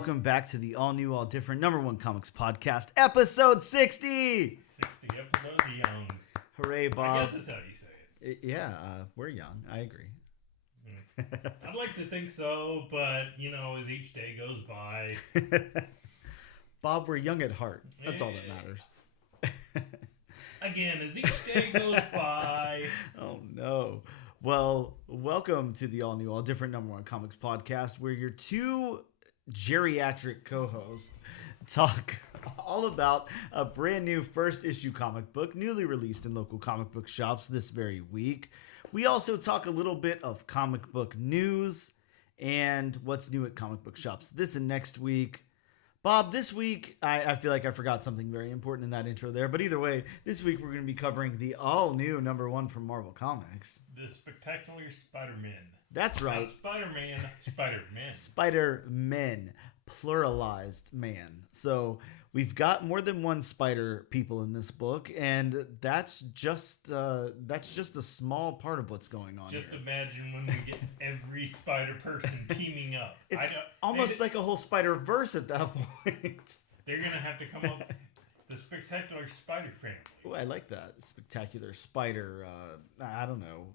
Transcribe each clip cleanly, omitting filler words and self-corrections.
welcome back to the all-new, all-different #1 comics podcast, episode 60! 60 episodes young. Hooray, Bob. I guess that's how you say it. We're young. I agree. I'd like to think so, but, as each day goes by... Bob, we're young at heart. That's all that matters. Again, as each day goes by... Oh, no. Well, welcome to the all-new, all-different #1 comics podcast, where your two geriatric co-hosts talk all about a brand new first issue comic book newly released in local comic book shops this very week. We also talk a little bit of comic book news and what's new at comic book shops this and next week. Bob, this week, I feel like I forgot something very important in that intro there, but either way, this week we're going to be covering the all-new #1 from Marvel Comics. The Spectacular Spider-Man. That's right. Not Spider-Man, Spider-Man. Spider-Men, pluralized man. So we've got more than one spider people in this book, and that's just a small part of what's going on. Just here. imagine when we get every spider person teaming up. It's almost like a whole Spider-Verse at that point. They're going to have to come up the Spectacular Spider family. Oh, I like that. Spectacular Spider. I don't know.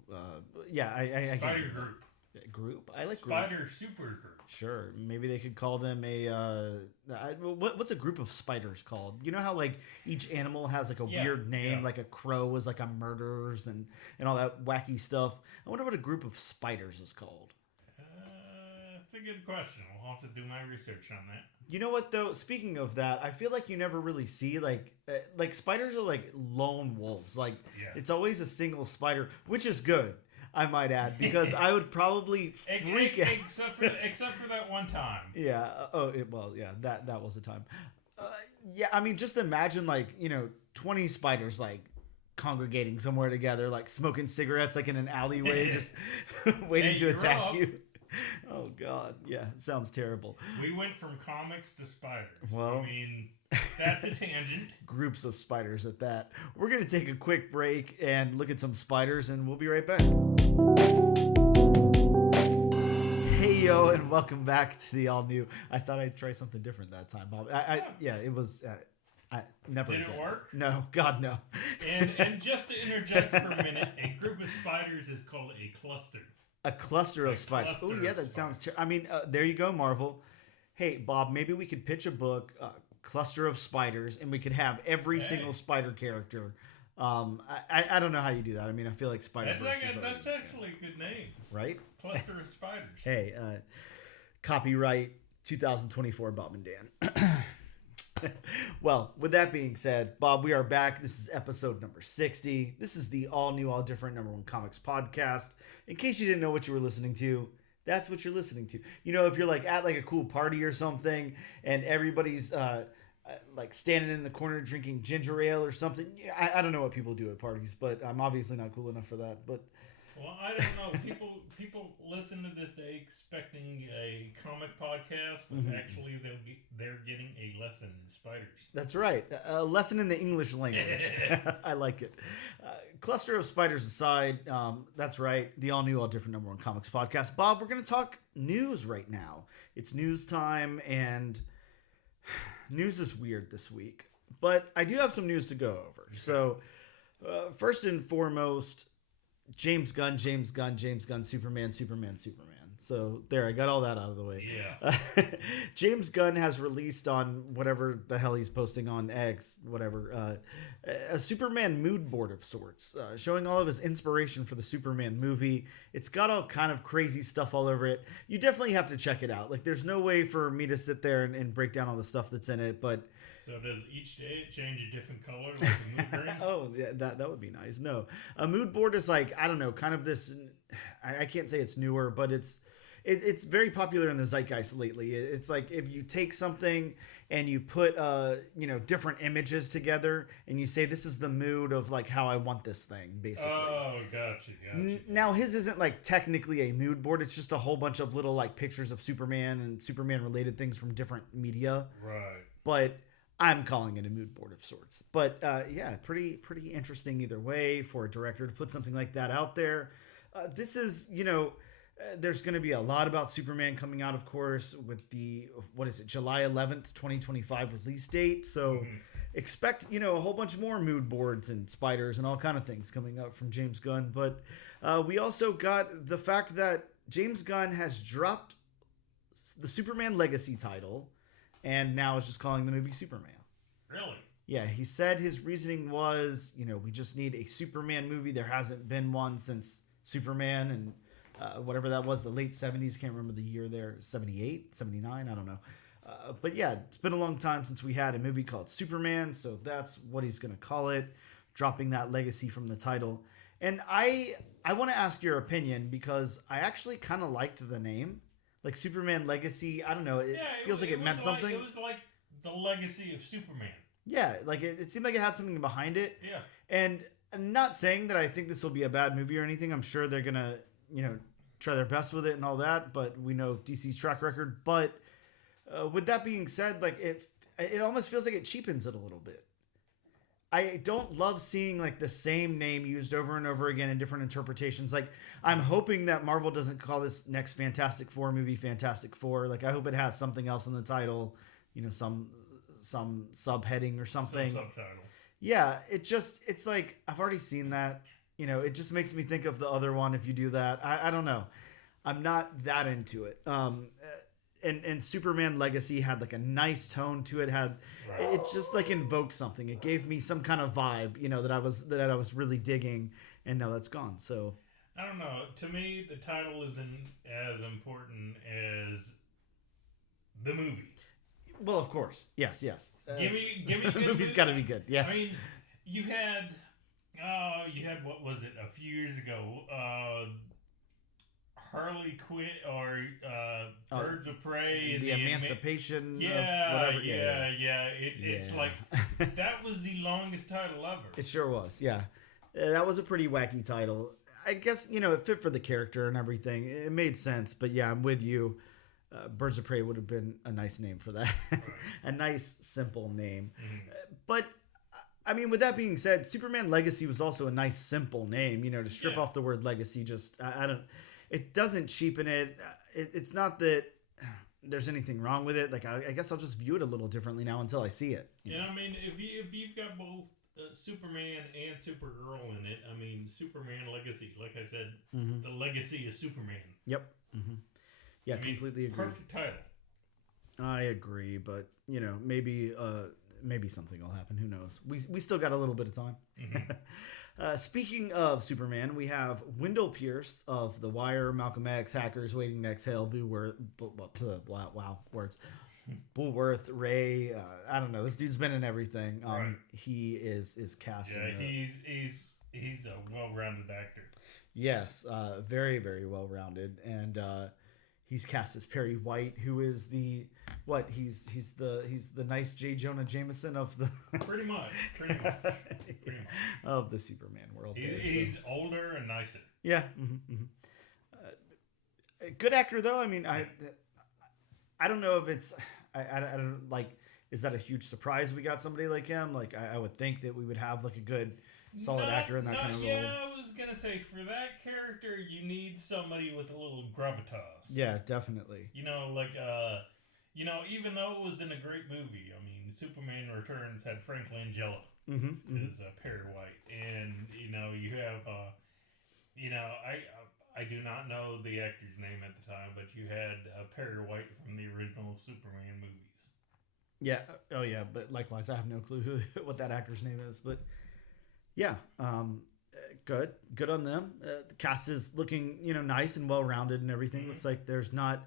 I Spider group. Group? I like group. Spider super group. Sure. Maybe they could call them what's a group of spiders called? You know how like each animal has like a weird name, like a crow is like a murderers and all that wacky stuff. I wonder what a group of spiders is called. That's a good question. I'll have to do my research on that. You know what though? Speaking of that, I feel like you never really see like spiders are like lone wolves. Like it's always a single spider, which is good. I might add, because I would probably freak out. Except for that one time. Yeah. That was a time. I mean, just imagine 20 spiders congregating somewhere together, smoking cigarettes in an alleyway, just waiting to attack you. Oh God, yeah, it sounds terrible. We went from comics to spiders. Well, I mean, that's a tangent. Groups of spiders at that. We're gonna take a quick break and look at some spiders, and we'll be right back. Hey yo, and welcome back to the all new. I thought I'd try something different that time, Bob. It was. I never. Did it work? No, God no. And just to interject for a minute, a group of spiders is called a cluster. A cluster of spiders. Oh yeah, that sounds terrible. I mean, there you go, Marvel. Hey, Bob, maybe we could pitch a book, Cluster of Spiders, and we could have every single spider character. I don't know how you do that. I mean, I feel like Spider-Verse that's actually a good name. Right? Cluster of Spiders. Hey, copyright 2024 Bob and Dan. Well, with that being said, Bob, we are back. This is episode number 60. This is the all-new, all-different #1 comics podcast. In case you didn't know what you were listening to, that's what you're listening to. If you're at a cool party or something and everybody's standing in the corner drinking ginger ale or something. I don't know what people do at parties, but I'm obviously not cool enough for that. But well, I don't know. People listen to this day expecting a comic podcast, but actually they're getting a lesson in spiders. That's right. A lesson in the English language. I like it. Cluster of spiders aside, that's right. The all-new, all-different #1 comics podcast. Bob, we're going to talk news right now. It's news time, and news is weird this week. But I do have some news to go over. So, first and foremost, James Gunn, Superman. So there, I got all that out of the way. Yeah. James Gunn has released on whatever the hell he's posting on X, a Superman mood board of sorts, showing all of his inspiration for the Superman movie. It's got all kind of crazy stuff all over it. You definitely have to check it out. There's no way for me to sit there and break down all the stuff that's in it, but... So does each day it change a different color, like a mood ring? Oh, yeah, that would be nice. No, a mood board is I don't know, kind of this. I can't say it's newer, but it's very popular in the zeitgeist lately. It's if you take something and you put different images together and you say this is the mood of how I want this thing, basically. Oh, gotcha. Now his isn't technically a mood board. It's just a whole bunch of little pictures of Superman and Superman related things from different media. Right. But I'm calling it a mood board of sorts. But pretty interesting either way for a director to put something like that out there. This is, There's going to be a lot about Superman coming out, of course, with the, what is it, July 11th, 2025 release date. So expect, a whole bunch more mood boards and spiders and all kind of things coming up from James Gunn. But we also got the fact that James Gunn has dropped the Superman Legacy title and now is just calling the movie Superman. Really? Yeah, he said his reasoning was, we just need a Superman movie. There hasn't been one since Superman and whatever that was, the late 70s. Can't remember the year there. 78, 79, I don't know. But yeah, it's been a long time since we had a movie called Superman, so that's what he's going to call it, dropping that legacy from the title. And I want to ask your opinion because I actually kind of liked the name. Like Superman Legacy, I don't know, it feels like it meant something. It was like the legacy of Superman. Yeah, like it seemed like it had something behind it. Yeah. And I'm not saying that I think this will be a bad movie or anything. I'm sure they're going to, try their best with it and all that, but we know DC's track record. But with that being said, like it almost feels like it cheapens it a little bit. I don't love seeing like the same name used over and over again in different interpretations. Like I'm hoping that Marvel doesn't call this next Fantastic Four movie Fantastic Four. Like I hope it has something else in the title, some subheading or something. Some subtitle. Yeah, it's like I've already seen that. It just makes me think of the other one if you do that. I don't know. I'm not that into it. And Superman Legacy had like a nice tone to it. It just like invoked something. It gave me some kind of vibe, that I was really digging, and now that's gone. So I don't know. To me, the title isn't as important as the movie. Well, of course, yes. Give me the movie's got to be good. Yeah. I mean, you had what was it a few years ago? Harley Quinn or Birds of Prey and the Emancipation. Of whatever. It's like that was the longest title ever. It sure was. Yeah, that was a pretty wacky title. I guess it fit for the character and everything. It made sense. But yeah, I'm with you. Birds of Prey would have been a nice name for that. Right. A nice, simple name. Mm-hmm. But, I mean, with that being said, Superman Legacy was also a nice, simple name. To strip off the word legacy, just, it doesn't cheapen it. It's not that there's anything wrong with it. Like, I guess I'll just view it a little differently now until I see it. I mean, if you've got both Superman and Supergirl in it, I mean, Superman Legacy, like I said, the legacy is Superman. Yep. Mm-hmm. Yeah, completely agree. Perfect title. I agree, but maybe something will happen. Who knows? We still got a little bit of time. Mm-hmm. Speaking of Superman, we have Wendell Pierce of The Wire, Malcolm X, Hackers, Waiting to Exhale, Bullworth, Ray. I don't know. This dude's been in everything. Right. He is cast. Yeah, he's a well-rounded actor. Yes, very, very well-rounded, and he's cast as Perry White, who is the he's the nice J. Jonah Jameson of the pretty much of the Superman world. He's older and nicer. Yeah. Mm-hmm, mm-hmm. Good actor though. I mean, I don't know if it's I don't like. Is that a huge surprise we got somebody like him? Like I would think that we would have like a good solid actor in that kind of role. Yeah, I was gonna say for that character you need somebody with a little gravitas. Yeah, definitely. Even though it was in a great movie, I mean, Superman Returns had Frank Langella as Perry White, and you have I do not know the actor's name at the time, but you had Perry White from the original Superman movies. Yeah. Oh yeah, but likewise, I have no clue what that actor's name is, but. Yeah, good on them. The cast is looking, nice and well-rounded and everything. Mm-hmm. Looks like there's not,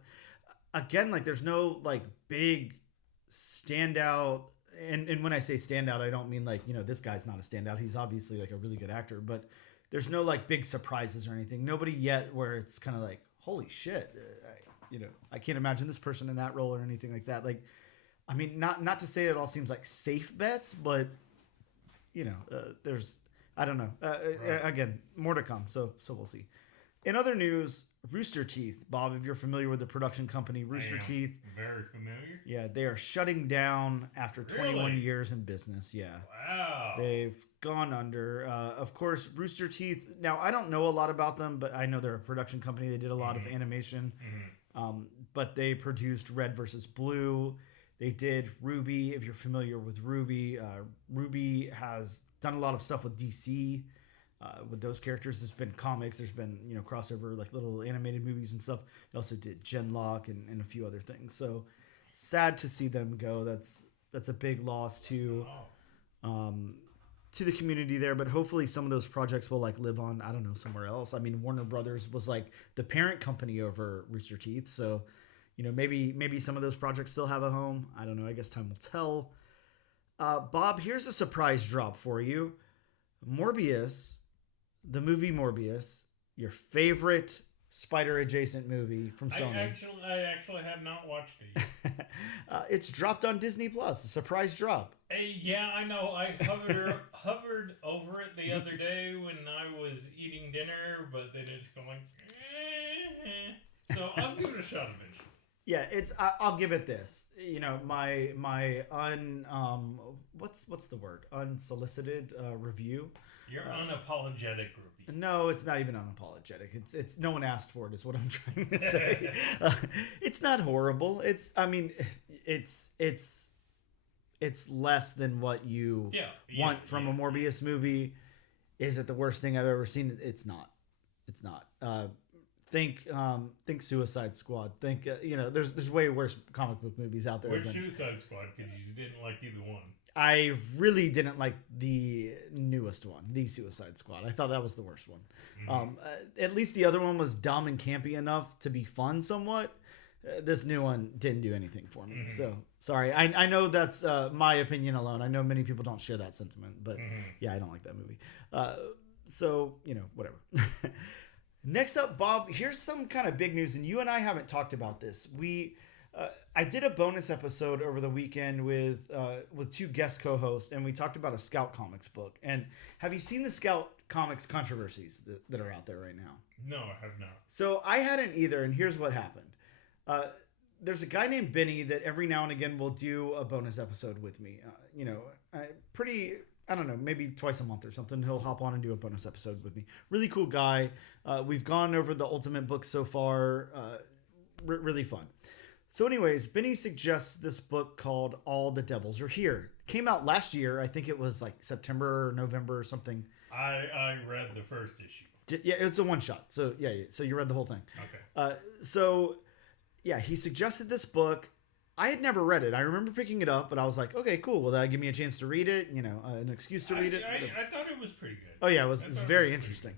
again, like there's no like big standout. And when I say standout, I don't mean like, this guy's not a standout. He's obviously like a really good actor, but there's no like big surprises or anything. Nobody yet where it's kind of like, holy shit, I can't imagine this person in that role or anything like that. Like, I mean, not to say it all seems like safe bets, but there's, I don't know. Right. Again, more to come. So we'll see. In other news, Rooster Teeth. Bob, if you're familiar with the production company Rooster I am Teeth, very familiar. yeah, they are shutting down after 21 Really? years in business. Yeah. Wow. They've gone under. Of course, Rooster Teeth. Now, I don't know a lot about them, but I know they're a production company. They did a lot of animation, but they produced Red versus Blue. They did Ruby. If you're familiar with Ruby, Ruby has done a lot of stuff with DC. With those characters, there's been comics. There's been crossover like little animated movies and stuff. They also did Genlock and a few other things. So sad to see them go. That's a big loss to. To the community there, but hopefully some of those projects will like live on, I don't know, somewhere else. I mean, Warner Brothers was like the parent company over Rooster Teeth, so maybe some of those projects still have a home. I don't know. I guess time will tell. Bob, here's a surprise drop for you. Morbius, the movie Morbius, your favorite spider adjacent movie from Sony. I actually have not watched it yet. It's dropped on Disney Plus. A surprise drop. Hey, yeah, I know. I hovered over it the other day when I was eating dinner, but then it's going. So I'll give it a shot eventually. Yeah, I'll give it this. My what's the word? Unsolicited review. Your unapologetic review. No, it's not even unapologetic. It's no one asked for it. Is what I'm trying to say. It's not horrible. It's less than what you want from a Morbius movie. Is it the worst thing I've ever seen? It's not. It's not. Think Suicide Squad. Think there's way worse comic book movies out there. Which Suicide Squad? Because you didn't like either one. I really didn't like the newest one, the Suicide Squad. I thought that was the worst one. Mm-hmm. At least the other one was dumb and campy enough to be fun somewhat. This new one didn't do anything for me. Mm-hmm. So, sorry. I know that's my opinion alone. I know many people don't share that sentiment. But, yeah, I don't like that movie. So, whatever. Next up, Bob, here's some kind of big news. And you and I haven't talked about this. I did a bonus episode over the weekend with two guest co-hosts, and we talked about a Scout Comics book. And have you seen the Scout Comics controversies that are out there right now? No, I have not. So I hadn't either, and here's what happened. There's a guy named Benny that every now and again will do a bonus episode with me. I don't know, maybe twice a month or something. He'll hop on and do a bonus episode with me. Really cool guy. We've gone over the Ultimate book so far. Really fun. So anyways, Benny suggests this book called All the Devils Are Here. Came out last year. I think it was like September or November or something. I read the first issue. Yeah, it's a one shot. So yeah, so you read the whole thing. Okay. Yeah, he suggested this book. I had never read it. I remember picking it up, but I was like, okay, cool. Will that give me a chance to read it? An excuse to read it. I thought it was pretty good. Oh yeah, it was very interesting.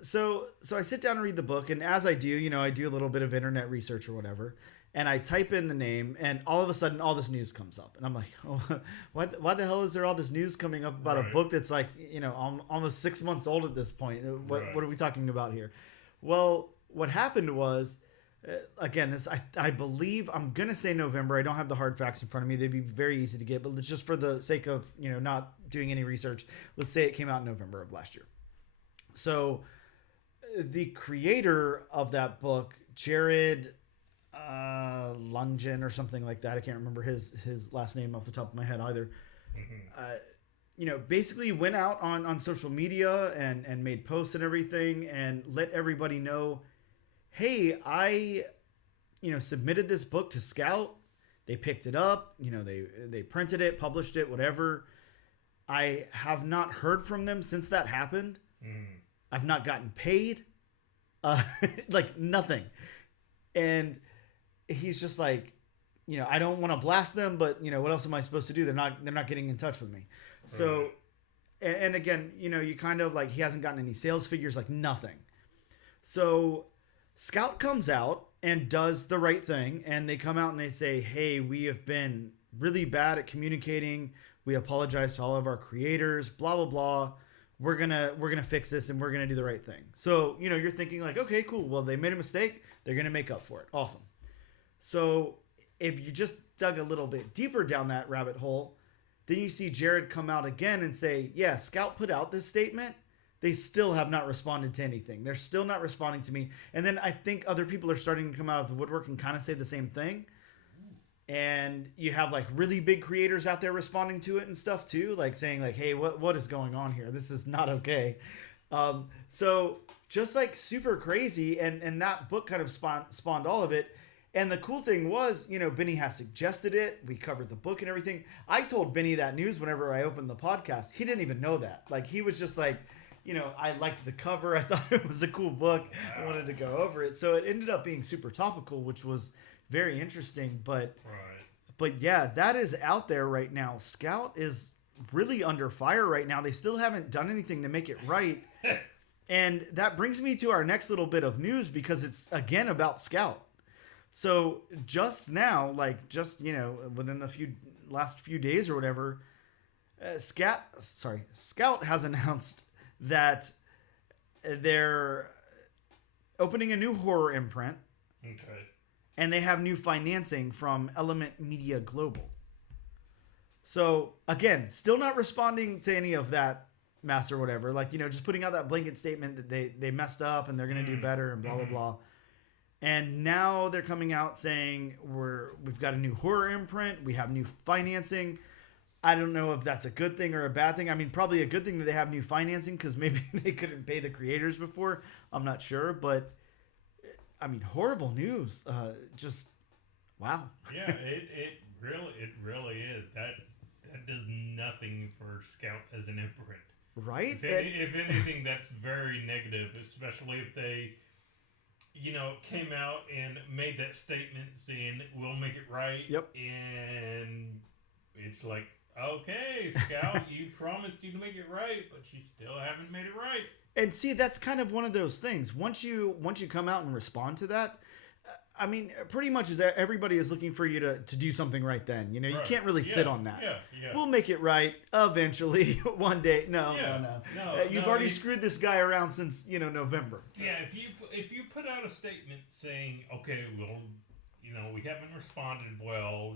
So I sit down and read the book, and as I do, I do a little bit of internet research or whatever. And I type in the name, and all of a sudden, all this news comes up. And I'm like, oh, why the hell is there all this news coming up about a book that's like, almost 6 months old at this point? What are we talking about here? Well, what happened was, again, I believe, I'm going to say November. I don't have the hard facts in front of me. They'd be very easy to get. But just for the sake of, not doing any research, let's say it came out in November of last year. So the creator of that book, Jared Lungen or something like that. I can't remember his last name off the top of my head either. Basically went out on social media and made posts and everything and let everybody know, hey, I submitted this book to Scout. They picked it up. They printed it, published it, whatever. I have not heard from them since that happened. I've not gotten paid. Like nothing. And he's just like, I don't want to blast them, but what else am I supposed to do? They're not getting in touch with me. So, and again, you kind of like, he hasn't gotten any sales figures, like nothing. So Scout comes out and does the right thing. And they come out and they say, hey, we have been really bad at communicating. We apologize to all of our creators, blah, blah, blah. We're going to fix this and we're going to do the right thing. So, you're thinking like, okay, cool. Well, they made a mistake. They're going to make up for it. Awesome. So if you just dug a little bit deeper down that rabbit hole, then you see Jared come out again and say, yeah, Scout put out this statement, they still have not responded to anything. They're still not responding to me. And then I think other people are starting to come out of the woodwork and kind of say the same thing. And you have like really big creators out there responding to it and stuff too, like saying like, hey, what is going on here? This is not okay. So just like super crazy. And that book kind of spawned all of it. And the cool thing was, Benny has suggested it. We covered the book and everything. I told Benny that news whenever I opened the podcast. He didn't even know that. Like, he was just like, I liked the cover. I thought it was a cool book. I wanted to go over it. So it ended up being super topical, which was very interesting. But yeah, that is out there right now. Scout is really under fire right now. They still haven't done anything to make it right. And that brings me to our next little bit of news, because it's again about Scout. So just now, within the last few days or whatever, Scout has announced that they're opening a new horror imprint. Okay. And they have new financing from Element Media Global. So again, still not responding to any of that mess or whatever. Like, just putting out that blanket statement that they messed up and they're going to do better and blah, blah, blah. And now they're coming out saying we've got a new horror imprint. We have new financing. I don't know if that's a good thing or a bad thing. I mean, probably a good thing that they have new financing, because maybe they couldn't pay the creators before. I'm not sure. But, I mean, horrible news. Just, wow. Yeah, it really is. That does nothing for Scout as an imprint. Right? If anything, that's very negative, especially if they... came out and made that statement saying, we'll make it right. Yep. And it's like, okay, Scout, you promised you to make it right, but you still haven't made it right. And see, that's kind of one of those things. Once you come out and respond to that, I mean, pretty much everybody is looking for you to do something right then. You can't really sit on that. Yeah. We'll make it right eventually one day. No. You've already screwed this guy around since, November. Yeah, if you put out a statement saying, okay, well, we haven't responded well,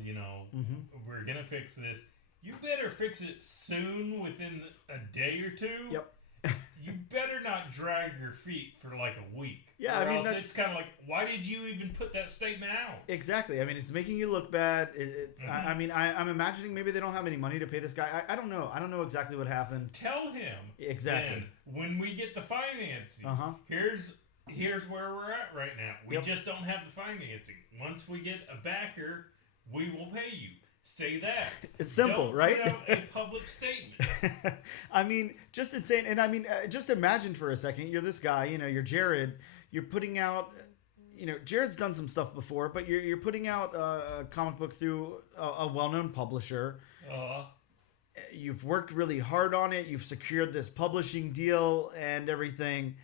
we're going to fix this. You better fix it soon, within a day or two. Yep. You better not drag your feet for like a week. Yeah, I mean, that's kind of like, why did you even put that statement out? Exactly. I mean, it's making you look bad. I'm imagining maybe they don't have any money to pay this guy. I don't know. I don't know exactly what happened. Tell him exactly then, when we get the financing. Here's where we're at right now. We just don't have the financing. Once we get a backer, we will pay you. Say that. It's simple, right? Put out a public statement. I mean, just insane. And I mean, just imagine for a second, you're this guy, you're Jared. You're putting out, Jared's done some stuff before, but you're putting out a comic book through a well-known publisher. You've worked really hard on it. You've secured this publishing deal and everything.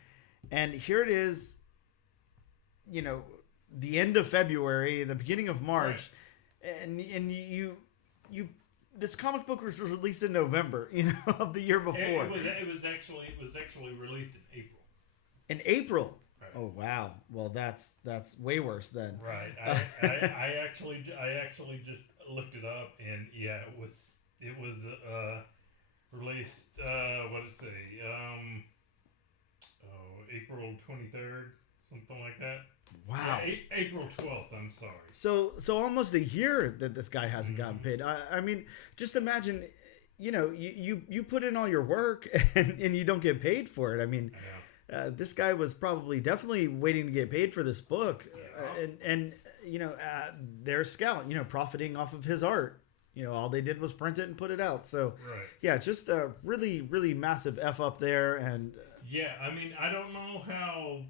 And here it is, the end of February, the beginning of March. Right. And you this comic book was released in November, of the year before. It was actually released in April. In April. Right. Oh wow. Well, that's way worse then. Right. I actually just looked it up, and yeah, it was released. What did it say? April 23rd, something like that. Wow. Yeah, April 12th, I'm sorry. So almost a year that this guy hasn't gotten paid. I mean, just imagine, you put in all your work and you don't get paid for it. I mean, this guy was definitely waiting to get paid for this book. And there's Scout, profiting off of his art. All they did was print it and put it out. So, yeah, just a really, really massive F up there. And yeah, I mean, I don't know how,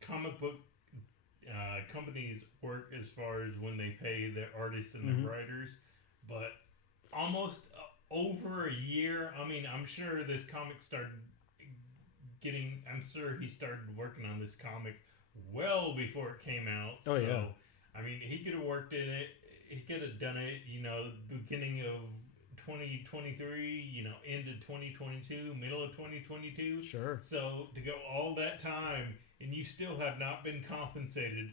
comic book companies work as far as when they pay the artists and the writers, but almost over a year. I mean, I'm sure this comic I'm sure he started working on this comic well before it came out. Oh, so, yeah. I mean, he could have worked in it. He could have done it, beginning of 2023, into 2022, middle of 2022. Sure. So to go all that time and you still have not been compensated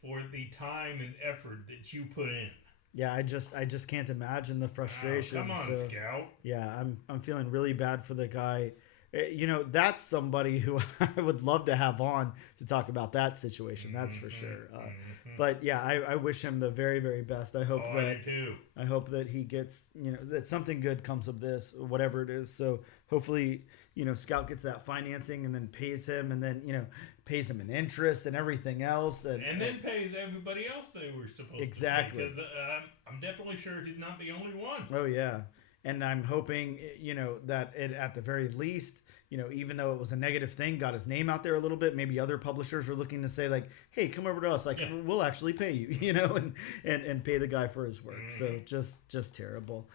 for the time and effort that you put in. Yeah, I just can't imagine the frustration. Come on, so, Scout. Yeah, I'm feeling really bad for the guy. that's somebody who I would love to have on to talk about that situation. That's for sure. But yeah, I wish him the very, very best. I hope I do too. I hope that he gets, that something good comes of this, whatever it is. So hopefully, Scout gets that financing and then pays him, and then, pays him an interest and everything else. And then pays everybody else they were supposed exactly. to pay. Because I'm definitely sure he's not the only one. Oh, yeah. And I'm hoping, that it, at the very least, even though it was a negative thing, got his name out there a little bit. Maybe other publishers are looking to say, like, hey, come over to us. Like, we'll actually pay you, and pay the guy for his work. So just terrible.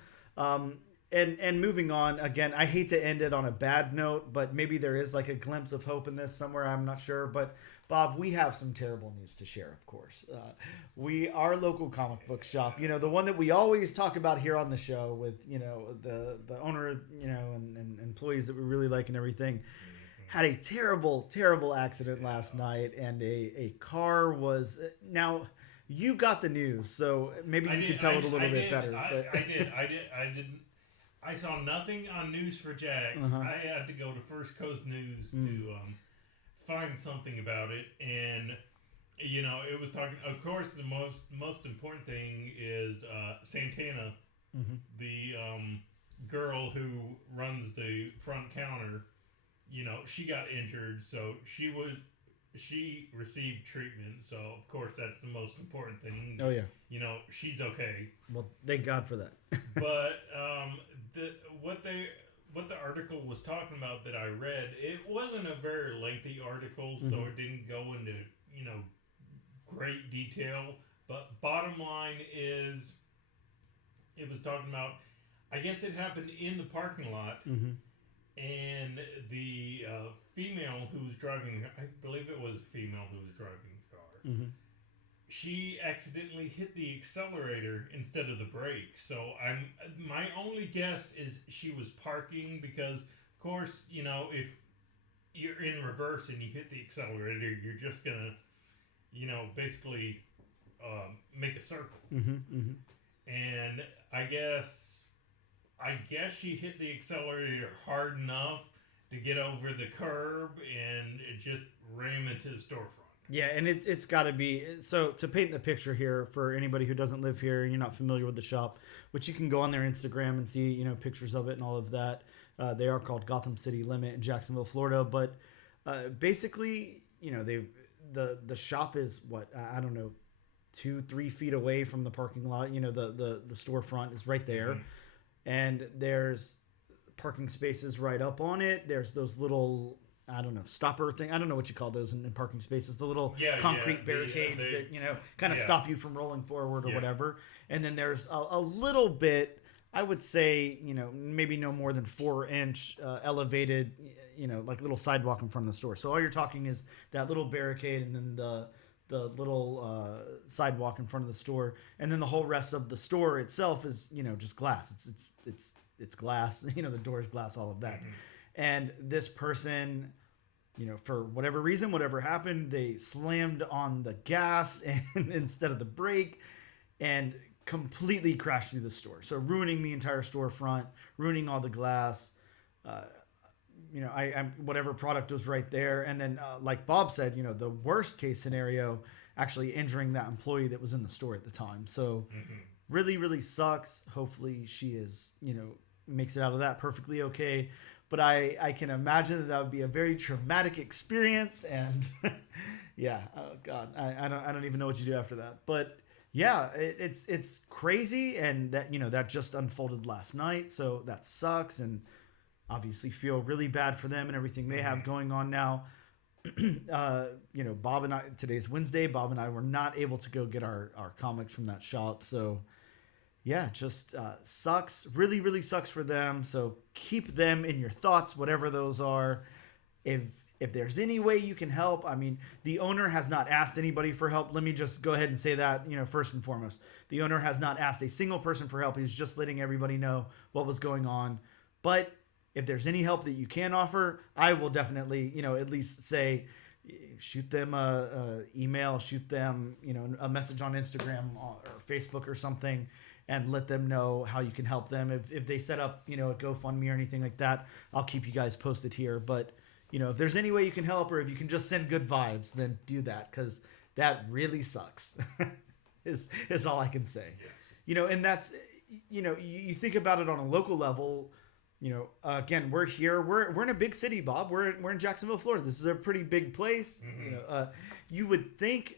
And moving on, again, I hate to end it on a bad note, but maybe there is like a glimpse of hope in this somewhere. I'm not sure. But Bob, we have some terrible news to share, of course. Our local comic book shop, the one that we always talk about here on the show with, the owner, and employees that we really like and everything, had a terrible, terrible accident last night. And a car was, now you got the news, so maybe you can tell it a little bit better. I didn't. I saw nothing on News4Jax. I had to go to First Coast News to find something about it, and it was talking. Of course, the most important thing is Santana, the girl who runs the front counter. She got injured, so she received treatment. So of course, that's the most important thing. Oh yeah. She's okay. Well, thank God for that. But what the article was talking about that I read, it wasn't a very lengthy article, so it didn't go into great detail. But bottom line is, it was talking about, I guess it happened in the parking lot, and the female who was driving, I believe it was a female who was driving the car. She accidentally hit the accelerator instead of the brakes. So my only guess is she was parking because, of course, if you're in reverse and you hit the accelerator, you're just gonna, basically make a circle. And I guess she hit the accelerator hard enough to get over the curb, and it just ram into the storefront. Yeah, and it's got to be, so to paint the picture here for anybody who doesn't live here and you're not familiar with the shop, which you can go on their Instagram and see, pictures of it and all of that. They are called Gotham City Limit in Jacksonville, Florida. But basically, the shop is what, I don't know, 2-3 feet away from the parking lot. The storefront is right there. And there's parking spaces right up on it. There's those little, I don't know, stopper thing. I don't know what you call those in parking spaces. The little concrete barricades that, kind of stop you from rolling forward or whatever. And then there's a little bit, I would say, maybe no more than 4-inch elevated, like little sidewalk in front of the store. So all you're talking is that little barricade and then the little sidewalk in front of the store. And then the whole rest of the store itself is, just glass. It's glass, the door is glass, all of that. And this person, for whatever reason, whatever happened, they slammed on the gas and instead of the brake and completely crashed through the store. So ruining the entire storefront, ruining all the glass, whatever product was right there. And then, like Bob said, the worst case scenario, actually injuring that employee that was in the store at the time. So really, really sucks. Hopefully she is, makes it out of that perfectly okay. But I can imagine that would be a very traumatic experience, and yeah, oh God, I don't even know what you do after that. But yeah, it's crazy, and that that just unfolded last night, so that sucks, and obviously feel really bad for them and everything they have going on now. Bob and I, today's Wednesday, Bob and I were not able to go get our comics from that shop, so. Yeah, just sucks. Really, really sucks for them. So keep them in your thoughts, whatever those are. If there's any way you can help, I mean, the owner has not asked anybody for help. Let me just go ahead and say that, first and foremost. The owner has not asked a single person for help. He's just letting everybody know what was going on. But if there's any help that you can offer, I will definitely, at least say, shoot them a email, shoot them, a message on Instagram or Facebook or something. and let them know how you can help them. If they set up, a GoFundMe or anything like that, I'll keep you guys posted here. But, if there's any way you can help, or if you can just send good vibes, then do that, because that really sucks is all I can say. Yes. And that's, you think about it on a local level. Again, we're here. We're in a big city, Bob. We're in Jacksonville, Florida. This is a pretty big place. Mm-hmm. You would think,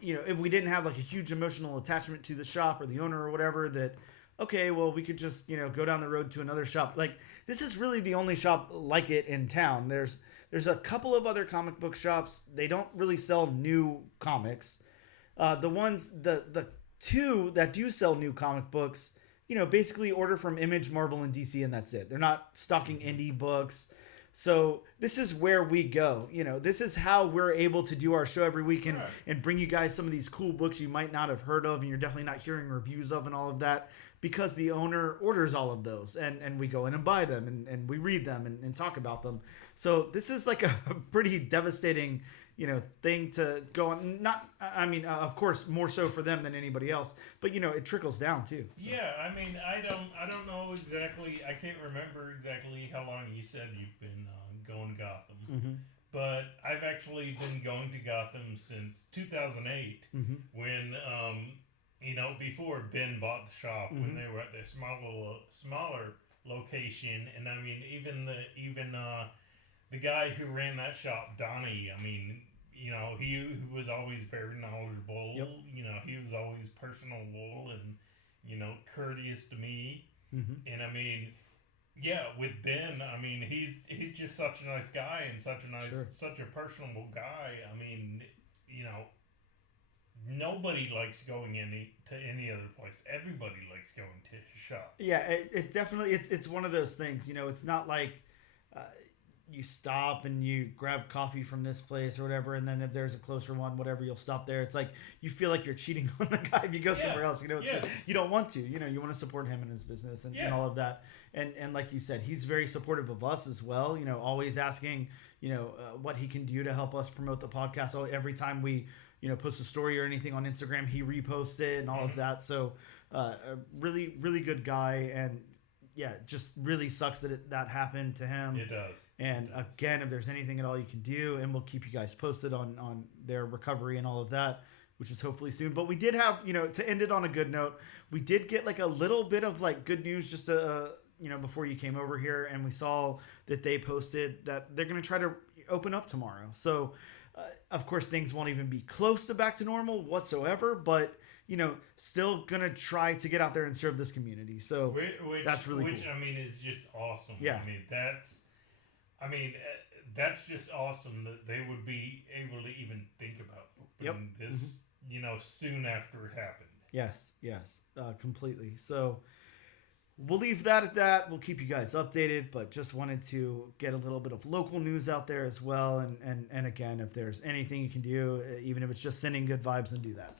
if we didn't have like a huge emotional attachment to the shop or the owner or whatever, that, okay, well, we could just, go down the road to another shop. Like, this is really the only shop like it in town. There's a couple of other comic book shops. They don't really sell new comics. The two that do sell new comic books, basically order from Image, Marvel, and DC, and that's it. They're not stocking indie books. So this is where we go. This is how we're able to do our show every week and bring you guys some of these cool books you might not have heard of, and you're definitely not hearing reviews of and all of that, because the owner orders all of those, and we go in and buy them, and we read them and talk about them. So this is like a pretty devastating thing to go on. Of course, more so for them than anybody else, but it trickles down too. So. Yeah, I don't know exactly. I can't remember exactly how long you said you've been going to Gotham, Mm-hmm. but I've actually been going to Gotham since 2008, Mm-hmm. when before Ben bought the shop, Mm-hmm. when they were at the smaller location, and even the guy who ran that shop, Donnie. He was always very knowledgeable. Yep. He was always personable and courteous to me. Mm-hmm. And with Ben, he's just such a nice guy and such a personable guy. Nobody likes going to any other place. Everybody likes going to his shop. Yeah, it definitely, it's one of those things. It's not like you stop and you grab coffee from this place or whatever, and then if there's a closer one, whatever, you'll stop there. It's like you feel like you're cheating on the guy if you go somewhere else. You don't want to. You want to support him and his business and all of that. And like you said, he's very supportive of us as well. Always asking what he can do to help us promote the podcast. So every time we post a story or anything on Instagram, he reposts it and all of that. So a really, really good guy. And yeah, it just really sucks that that happened to him. It does. And again, if there's anything at all you can do, and we'll keep you guys posted on their recovery and all of that, which is hopefully soon. But we did have, to end it on a good note, we did get like a little bit of like good news just before you came over here, and we saw that they posted that they're going to try to open up tomorrow. So of course, things won't even be close to back to normal whatsoever, but still gonna try to get out there and serve this community. So that's really cool. Is just awesome. Yeah. That's just awesome that they would be able to even think about opening this, soon after it happened. Yes, completely. So we'll leave that at that. We'll keep you guys updated, but just wanted to get a little bit of local news out there as well. And again, if there's anything you can do, even if it's just sending good vibes, then do that.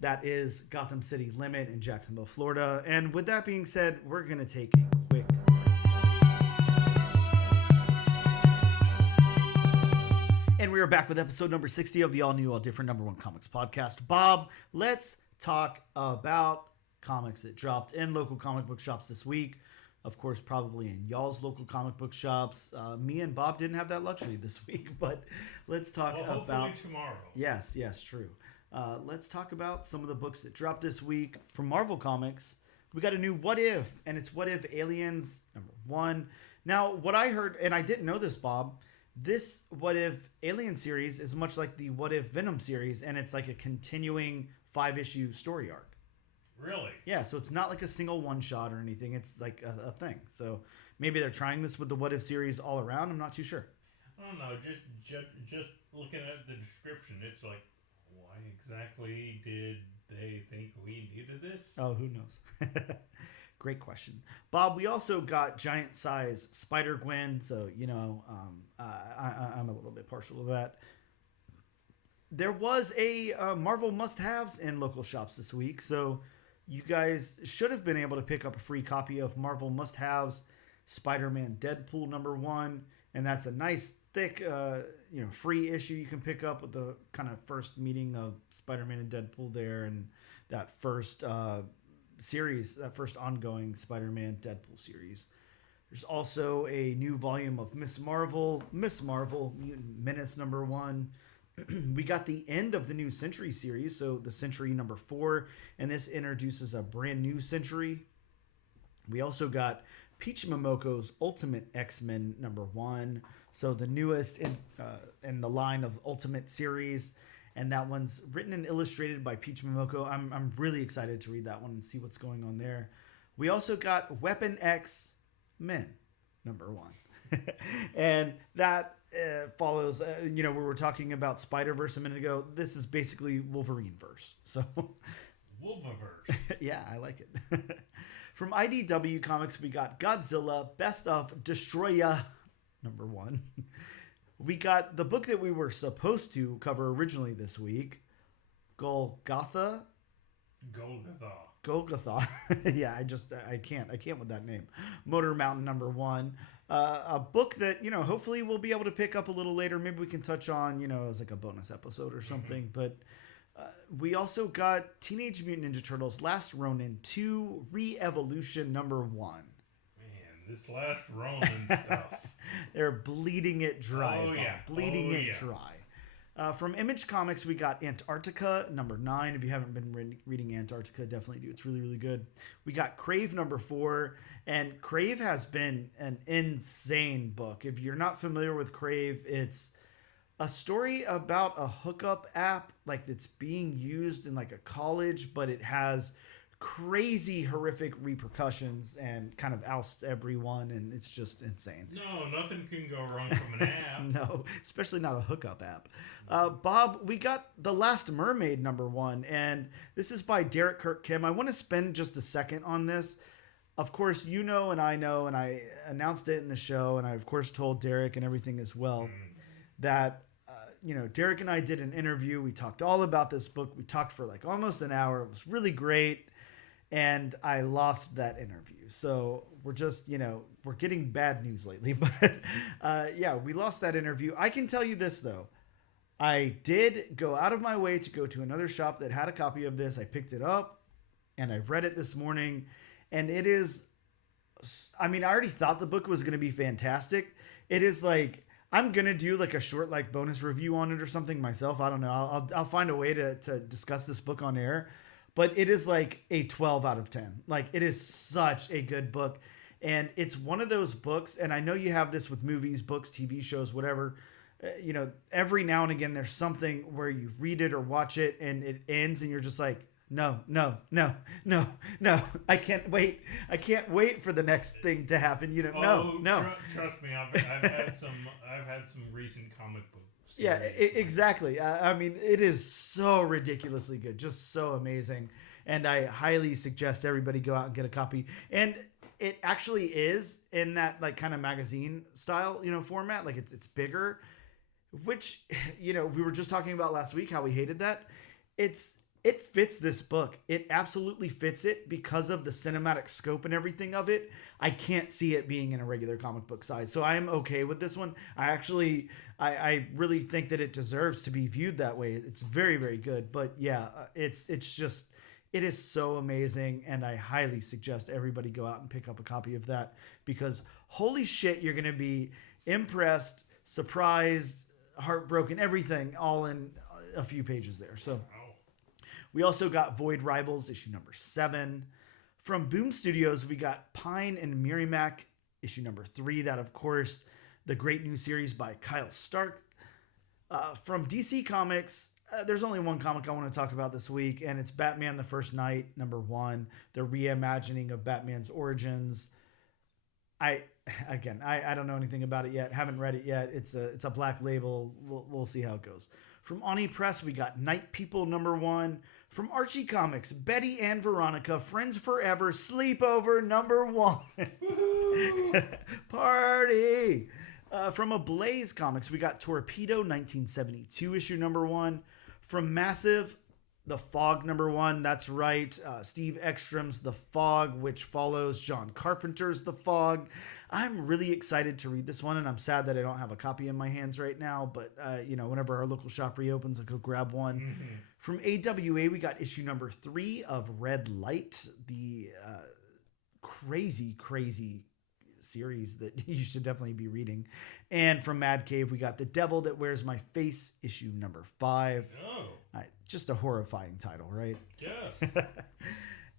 That is Gotham City Limit in Jacksonville, Florida. And with that being said, we're going to take a quick break. And we are back with episode number 60 of the all-new, all-different #1 Comics podcast. Bob, let's talk about comics that dropped in local comic book shops this week. Of course, probably in y'all's local comic book shops. Me and Bob didn't have that luxury this week, but let's talk about tomorrow. Yes, true. Let's talk about some of the books that dropped this week from Marvel Comics. We got a new What If, and it's What If Aliens #1. Now, what I heard, and I didn't know this, Bob, this What If Alien series is much like the What If Venom series, and it's like a continuing 5-issue story arc. Really? Yeah, so it's not like a single one-shot or anything. It's like a thing. So maybe they're trying this with the What If series all around. I'm not too sure. I don't know. Just looking at the description, it's like, why exactly did they think we needed this? Oh, who knows? Great question. Bob, we also got giant-size Spider-Gwen, so, I'm a little bit partial to that. There was a Marvel must-haves in local shops this week, so you guys should have been able to pick up a free copy of Marvel must-haves Spider-Man Deadpool #1, and that's a nice, thick, free issue you can pick up with the kind of first meeting of Spider-Man and Deadpool there, and that first series, that first ongoing Spider-Man Deadpool series. There's also a new volume of Miss Marvel, Mutant Menace #1. We got the end of the new Century series, so the Century #4, and this introduces a brand new Century. We also got Peach Momoko's Ultimate X-Men #1, so the newest in the line of Ultimate series, and that one's written and illustrated by Peach Momoko. I'm really excited to read that one and see what's going on there. We also got Weapon X Men #1, and that follows. We were talking about Spider-Verse a minute ago. This is basically Wolverine-verse. So, Wolververse. Yeah, I like it. From IDW Comics, we got Godzilla Best of Destroya #1. We got the book that we were supposed to cover originally this week, Golgotha. Yeah, I can't with that name. Motor Mountain #1. A book that, hopefully we'll be able to pick up a little later. Maybe we can touch on, as like a bonus episode or something. But we also got Teenage Mutant Ninja Turtles Last Ronin 2 Re-Evolution #1. Man, this Last Ronin stuff. They're bleeding it dry. Oh, yeah. Bleeding it dry. From Image Comics, we got Antarctica #9. If you haven't been reading Antarctica, definitely do. It's really, really good. We got Crave #4. And Crave has been an insane book. If you're not familiar with Crave, it's a story about a hookup app like that's being used in like a college, but it has crazy horrific repercussions and kind of ousts everyone, and it's just insane. No, nothing can go wrong from an app. No, especially not a hookup app. Bob, we got The Last Mermaid #1, and this is by Derek Kirk Kim. I want to spend just a second on this. Of course, and I announced it in the show, and I, of course, told Derek and everything as well, that, Derek and I did an interview. We talked all about this book. We talked for like almost an hour. It was really great, and I lost that interview. So we're just, we're getting bad news lately. But, we lost that interview. I can tell you this, though. I did go out of my way to go to another shop that had a copy of this. I picked it up, and I read it this morning. And it is, I already thought the book was going to be fantastic. It is like, I'm going to do like a short like bonus review on it or something myself. I don't know. I'll find a way to discuss this book on air. But it is like a 12 out of 10. Like, it is such a good book. And it's one of those books, and I know you have this with movies, books, TV shows, whatever. Every now and again, there's something where you read it or watch it and it ends and you're just like, no. I can't wait. I can't wait for the next thing to happen. No. Trust me, I've had some recent comic books. Yeah, exactly. It is so ridiculously good, just so amazing, and I highly suggest everybody go out and get a copy. And it actually is in that like kind of magazine style, format. Like it's bigger, which we were just talking about last week how we hated that. It fits this book. It absolutely fits it because of the cinematic scope and everything of it. I can't see it being in a regular comic book size. So I'm okay with this one. I really think that it deserves to be viewed that way. It's very, very good. But yeah, it is so amazing. And I highly suggest everybody go out and pick up a copy of that because holy shit, you're going to be impressed, surprised, heartbroken, everything all in a few pages there. So we also got Void Rivals, issue #7. From Boom Studios, we got Pine and Merrimack, issue #3. That, of course, the great new series by Kyle Stark. From DC Comics, there's only one comic I want to talk about this week, and it's Batman the First Night, #1. The reimagining of Batman's origins. I don't know anything about it yet. Haven't read it yet. It's a black label. We'll see how it goes. From Oni Press, we got Night People #1. From Archie Comics, Betty and Veronica, Friends Forever, Sleepover #1. Party! From Ablaze Comics, we got Torpedo 1972 issue #1. From Massive, The Fog #1. That's right. Steve Ekstrom's The Fog, which follows John Carpenter's The Fog. I'm really excited to read this one, and I'm sad that I don't have a copy in my hands right now. But whenever our local shop reopens, I'll go grab one. Mm-hmm. From AWA, we got issue number 3 of Red Light, the crazy series that you should definitely be reading. And from Mad Cave, we got The Devil That Wears My Face, issue number 5. Oh, Just a horrifying title, right? yes.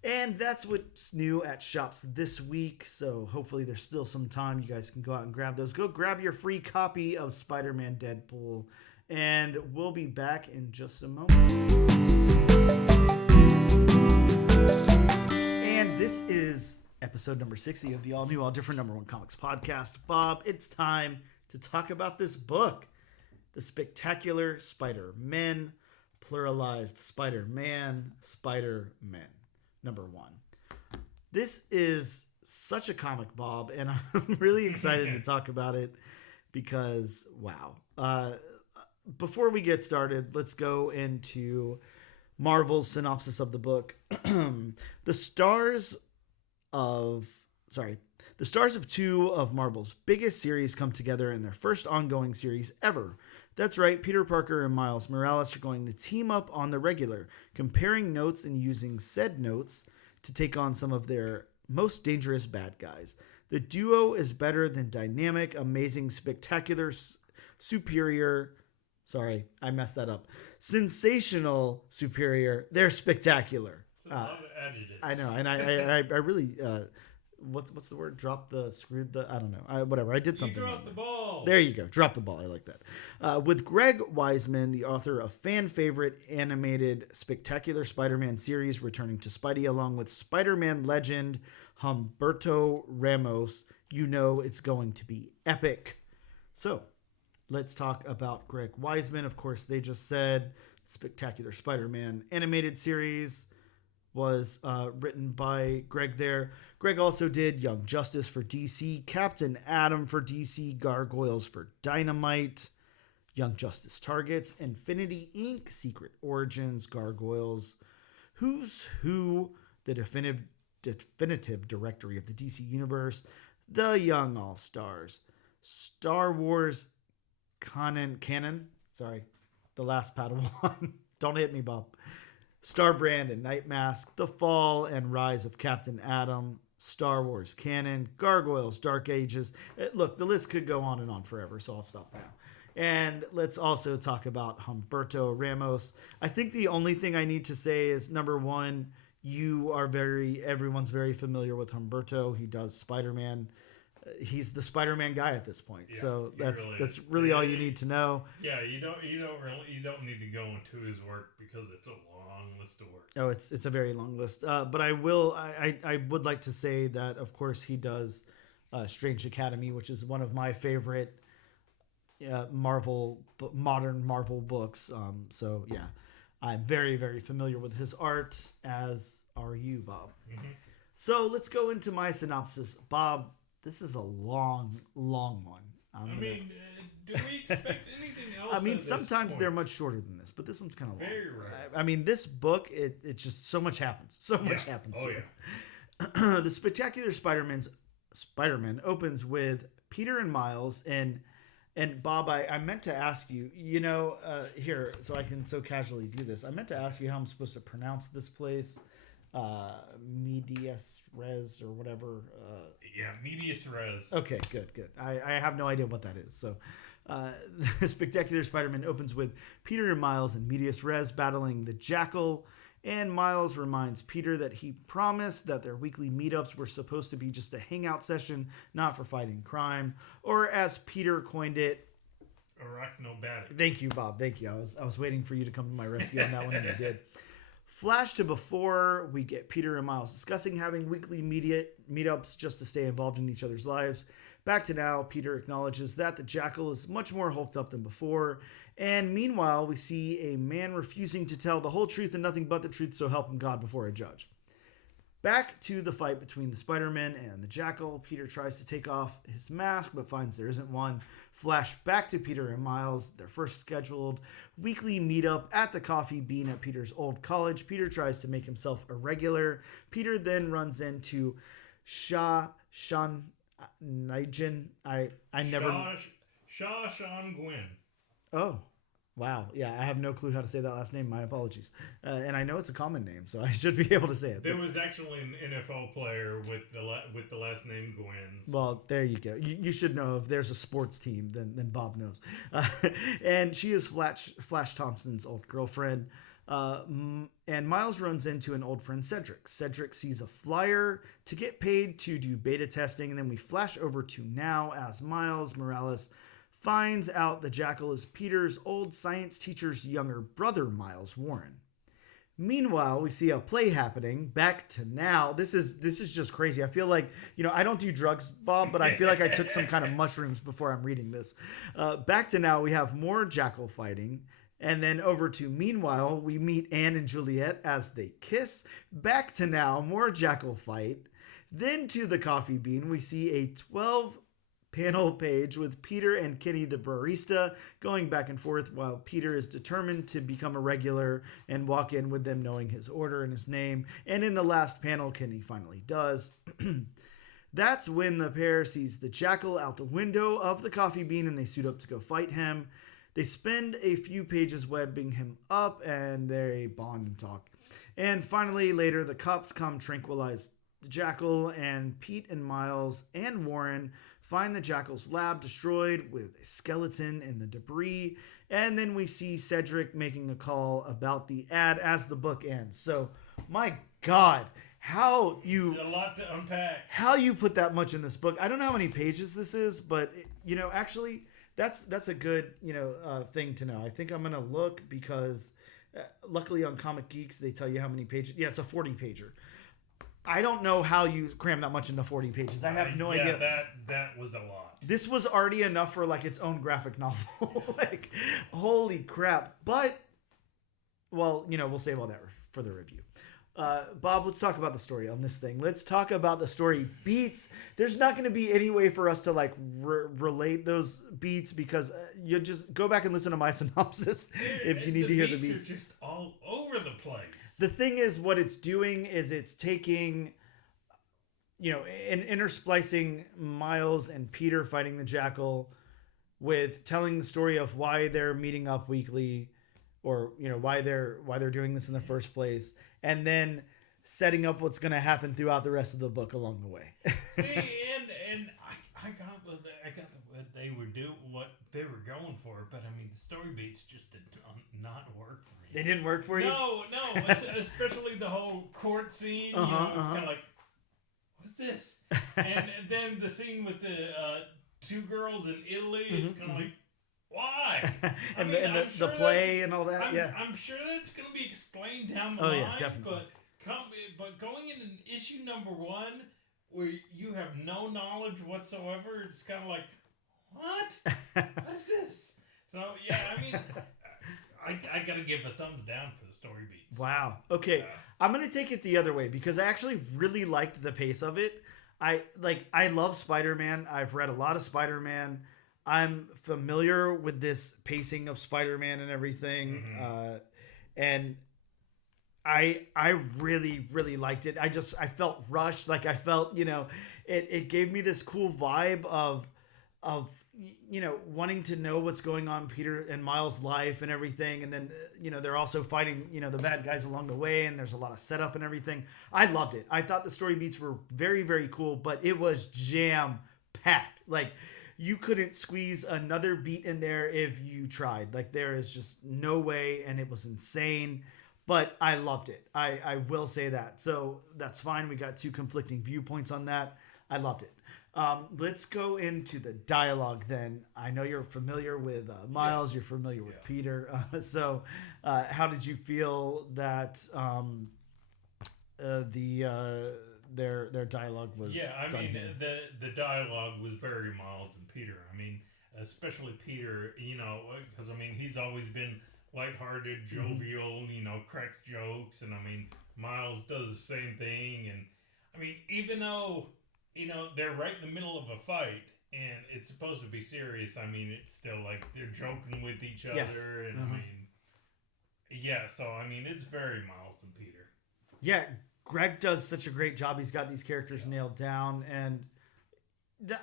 And that's what's new at shops this week. So hopefully there's still some time. You guys can go out and grab those. Go grab your free copy of Spider-Man Deadpool. And we'll be back in just a moment. And this is episode number 60 of the all new, all different number 1 comics podcast. Bob, it's time to talk about this book, The Spectacular Spider-Men, pluralized Spider-Man, Spider-Men. Number 1. This is such a comic, Bob, and I'm really excited to talk about it because, wow. Before we get started, let's go into Marvel's synopsis of the book. The stars of 2 of Marvel's biggest series come together in their first ongoing series ever. That's right, Peter Parker and Miles Morales are going to team up on the regular, comparing notes and using said notes to take on some of their most dangerous bad guys. The duo is better than dynamic, amazing, spectacular, superior... Sorry, I messed that up. Sensational, superior. They're spectacular. It's a lot of adjectives. I know, and I really... What's the word? I don't know. Whatever. I did something. You dropped the ball. There you go. Drop the ball. I like that. With Greg Weisman, the author of fan favorite animated Spectacular Spider-Man series, returning to Spidey along with Spider-Man legend Humberto Ramos, you know it's going to be epic. So let's talk about Greg Weisman. Of course, they just said Spectacular Spider-Man animated series was written by Greg there. Greg also did Young Justice for DC, Captain Atom for DC, Gargoyles for Dynamite, Young Justice Targets, Infinity Inc., Secret Origins, Gargoyles, Who's Who, the definitive directory of the DC Universe, The Young All-Stars, Star Wars Canon, sorry, The Last Padawan, don't hit me, Bob, Starbrand and Night Mask, The Fall and Rise of Captain Atom, Star Wars Canon, Gargoyles, Dark Ages. Look, the list could go on and on forever, so I'll stop now. And let's also talk about Humberto Ramos. I think the only thing I need to say is, number 1, everyone's very familiar with Humberto. He does Spider-Man. He's the Spider-Man guy at this point. Yeah, so that's really all you need to know. Yeah, you don't need to go into his work because it's a long list of work. Oh, it's a very long list. But I would like to say that, of course, he does Strange Academy, which is one of my favorite modern Marvel books. So yeah, I'm very, very familiar with his art, as are you, Bob. Mm-hmm. So let's go into my synopsis, Bob. This is a long one. Do we expect anything else? Sometimes they're much shorter than this, but this one's kind of long. Very rare. This book, it just so much happens. The Spectacular Spider-Man opens with Peter and Miles, and Bob, I meant to ask you, here, so I can so casually do this. I meant to ask you how I'm supposed to pronounce this place. Medias Res or whatever. Medias Res. Okay, good. I have no idea what that is. So, the Spectacular Spider-Man opens with Peter and Miles in Medias Res battling the Jackal, and Miles reminds Peter that he promised that their weekly meetups were supposed to be just a hangout session, not for fighting crime, or as Peter coined it, arachnobatic. Thank you, Bob. Thank you. I was waiting for you to come to my rescue on that one, and you did. Flash to before we get Peter and Miles discussing having weekly meetups just to stay involved in each other's lives. Back to now, Peter acknowledges that the Jackal is much more hulked up than before. And meanwhile, we see a man refusing to tell the whole truth and nothing but the truth, so help him God, before a judge. Back to the fight between the Spider-Man and the Jackal. Peter tries to take off his mask, but finds there isn't one. Flash back to Peter and Miles, their first scheduled weekly meetup at the Coffee Bean at Peter's old college. Peter tries to make himself a regular. Peter then runs into Nigel. I never. Sean Gwynn. Oh, wow. Yeah, I have no clue how to say that last name. My apologies. And I know it's a common name, so I should be able to say it. There was actually an NFL player with the last name Gwynn. So. Well, there you go. You should know if there's a sports team, then Bob knows. And she is Flash Thompson's old girlfriend. And Miles runs into an old friend, Cedric. Cedric sees a flyer to get paid to do beta testing, and then we flash over to now as Miles Morales finds out the Jackal is Peter's old science teacher's younger brother, Miles Warren. Meanwhile, we see a play happening. Back to now. This is just crazy. I feel like, I don't do drugs, Bob, but I feel like I took some kind of mushrooms before I'm reading this. Back to now, we have more Jackal fighting. And then over to meanwhile, we meet Anne and Juliet as they kiss. Back to now, more Jackal fight. Then to the coffee bean, we see a 12-panel page with Peter and Kitty the barista going back and forth while Peter is determined to become a regular and walk in with them knowing his order and his name. And in the last panel, Kitty finally does. That's when the pair sees the Jackal out the window of the coffee bean and they suit up to go fight him. They spend a few pages webbing him up and they bond and talk. And finally, later, the cops come tranquilize the Jackal, and Pete and Miles and Warren find the Jackal's lab destroyed with a skeleton in the debris. And then we see Cedric making a call about the ad as the book ends. So, my God, It's a lot to unpack. How you put that much in this book. I don't know how many pages this is, but, actually... That's a good thing to know. I think I'm gonna look because luckily on Comic Geeks they tell you how many pages. Yeah, it's a 40 pager. I don't know how you cram that much into 40 pages. I have no idea. That was a lot. This was already enough for its own graphic novel. Holy crap! But we'll save all that for the review. Bob, let's talk about the story on this thing. Let's talk about the story beats. There's not going to be any way for us to relate those beats because you just go back and listen to my synopsis if you need to hear the beats. Are just all over the place. The thing is, what it's doing is it's taking, and intersplicing Miles and Peter fighting the Jackal with telling the story of why they're meeting up weekly, or why they're doing this in the first place. And then setting up what's going to happen throughout the rest of the book along the way. See, and I got what they were going for, but I mean the story beats just did not work for me. They didn't work for you? No, especially the whole court scene. It's kind of like, what is this? and then the scene with the two girls in Italy. It's kind of like, why? and the play and all that. I'm sure that's going to be explained down the line. Yeah, definitely. But going in issue number 1, where you have no knowledge whatsoever, it's kind of like, what? What is this? So yeah, I mean, I got to give a thumbs down for the story beats. Wow. Okay, I'm going to take it the other way because I actually really liked the pace of it. I love Spider-Man. I've read a lot of Spider-Man. I'm familiar with this pacing of Spider-Man and everything. And I really, really liked it. I felt rushed. I felt, it gave me this cool vibe of wanting to know what's going on in Peter and Miles' life and everything. And then, they're also fighting, the bad guys along the way. And there's a lot of setup and everything. I loved it. I thought the story beats were very, very cool, but it was jam-packed. You couldn't squeeze another beat in there if you tried. There is just no way, and it was insane. But I loved it. I will say that. So that's fine. We got 2 conflicting viewpoints on that. I loved it. Let's go into the dialogue then. I know you're familiar with Miles. You're familiar with Peter. So how did you feel that their dialogue was? Yeah, I mean the dialogue was very Miles and Peter. I mean, especially Peter. Because I mean he's always been lighthearted, jovial. Cracks jokes, and I mean Miles does the same thing. And I mean, even though they're right in the middle of a fight and it's supposed to be serious, I mean it's still they're joking with each other. Yes. And I mean, so I mean it's very Miles and Peter. Yeah. Greg does such a great job. He's got these characters nailed down. And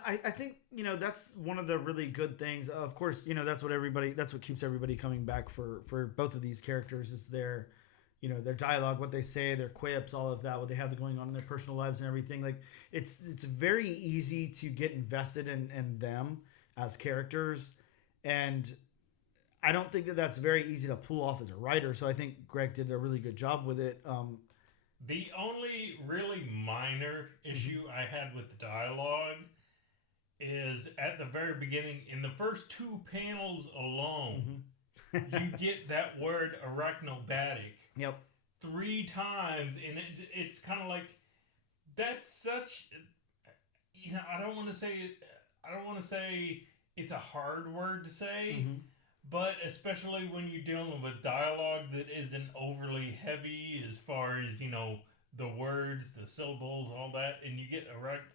I think, that's one of the really good things. Of course, that's what keeps everybody coming back for both of these characters is their dialogue, what they say, their quips, all of that, what they have going on in their personal lives and everything. Like it's very easy to get invested in them as characters. And I don't think that that's very easy to pull off as a writer. So I think Greg did a really good job with it. The only really minor issue I had with the dialogue is at the very beginning, in the first two panels alone, you get that word arachnobatic. Yep. 3 times, and it's kind of like that's such. I don't want to say it's a hard word to say, but especially when you're dealing with dialogue that isn't overly heavy as far as the words, the syllables, all that, and you get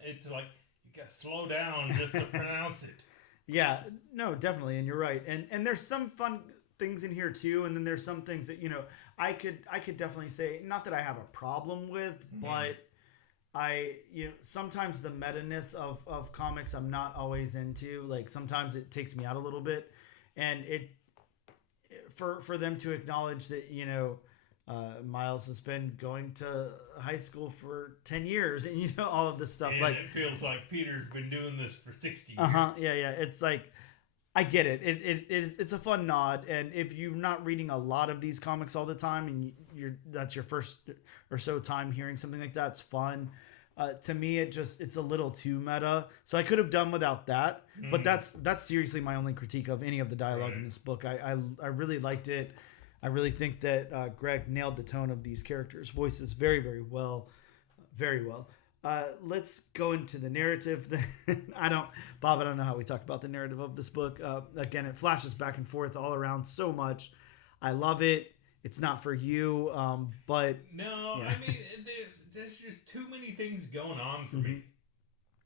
it's like you got to slow down just to pronounce it. Yeah, no, definitely, and you're right, and there's some fun things in here too, and then there's some things that I could definitely say, not that I have a problem with, but I sometimes the meta-ness of comics I'm not always into. Like sometimes it takes me out a little bit, and for them to acknowledge that Miles has been going to high school for 10 years and all of this stuff, and like it feels like Peter's been doing this for 60 years. Yeah, it's like I get it. It's a fun nod, and if you're not reading a lot of these comics all the time, and that's your first or so time hearing something like that, it's fun. To me, it's a little too meta. So I could have done without that, but that's seriously my only critique of any of the dialogue in this book. I really liked it. I really think that Greg nailed the tone of these characters' voices very, very well, very well. Let's go into the narrative. Bob, I don't know how we talk about the narrative of this book. Again, it flashes back and forth all around so much. I love it. It's not for you, but no, yeah. I mean, there's just too many things going on for me.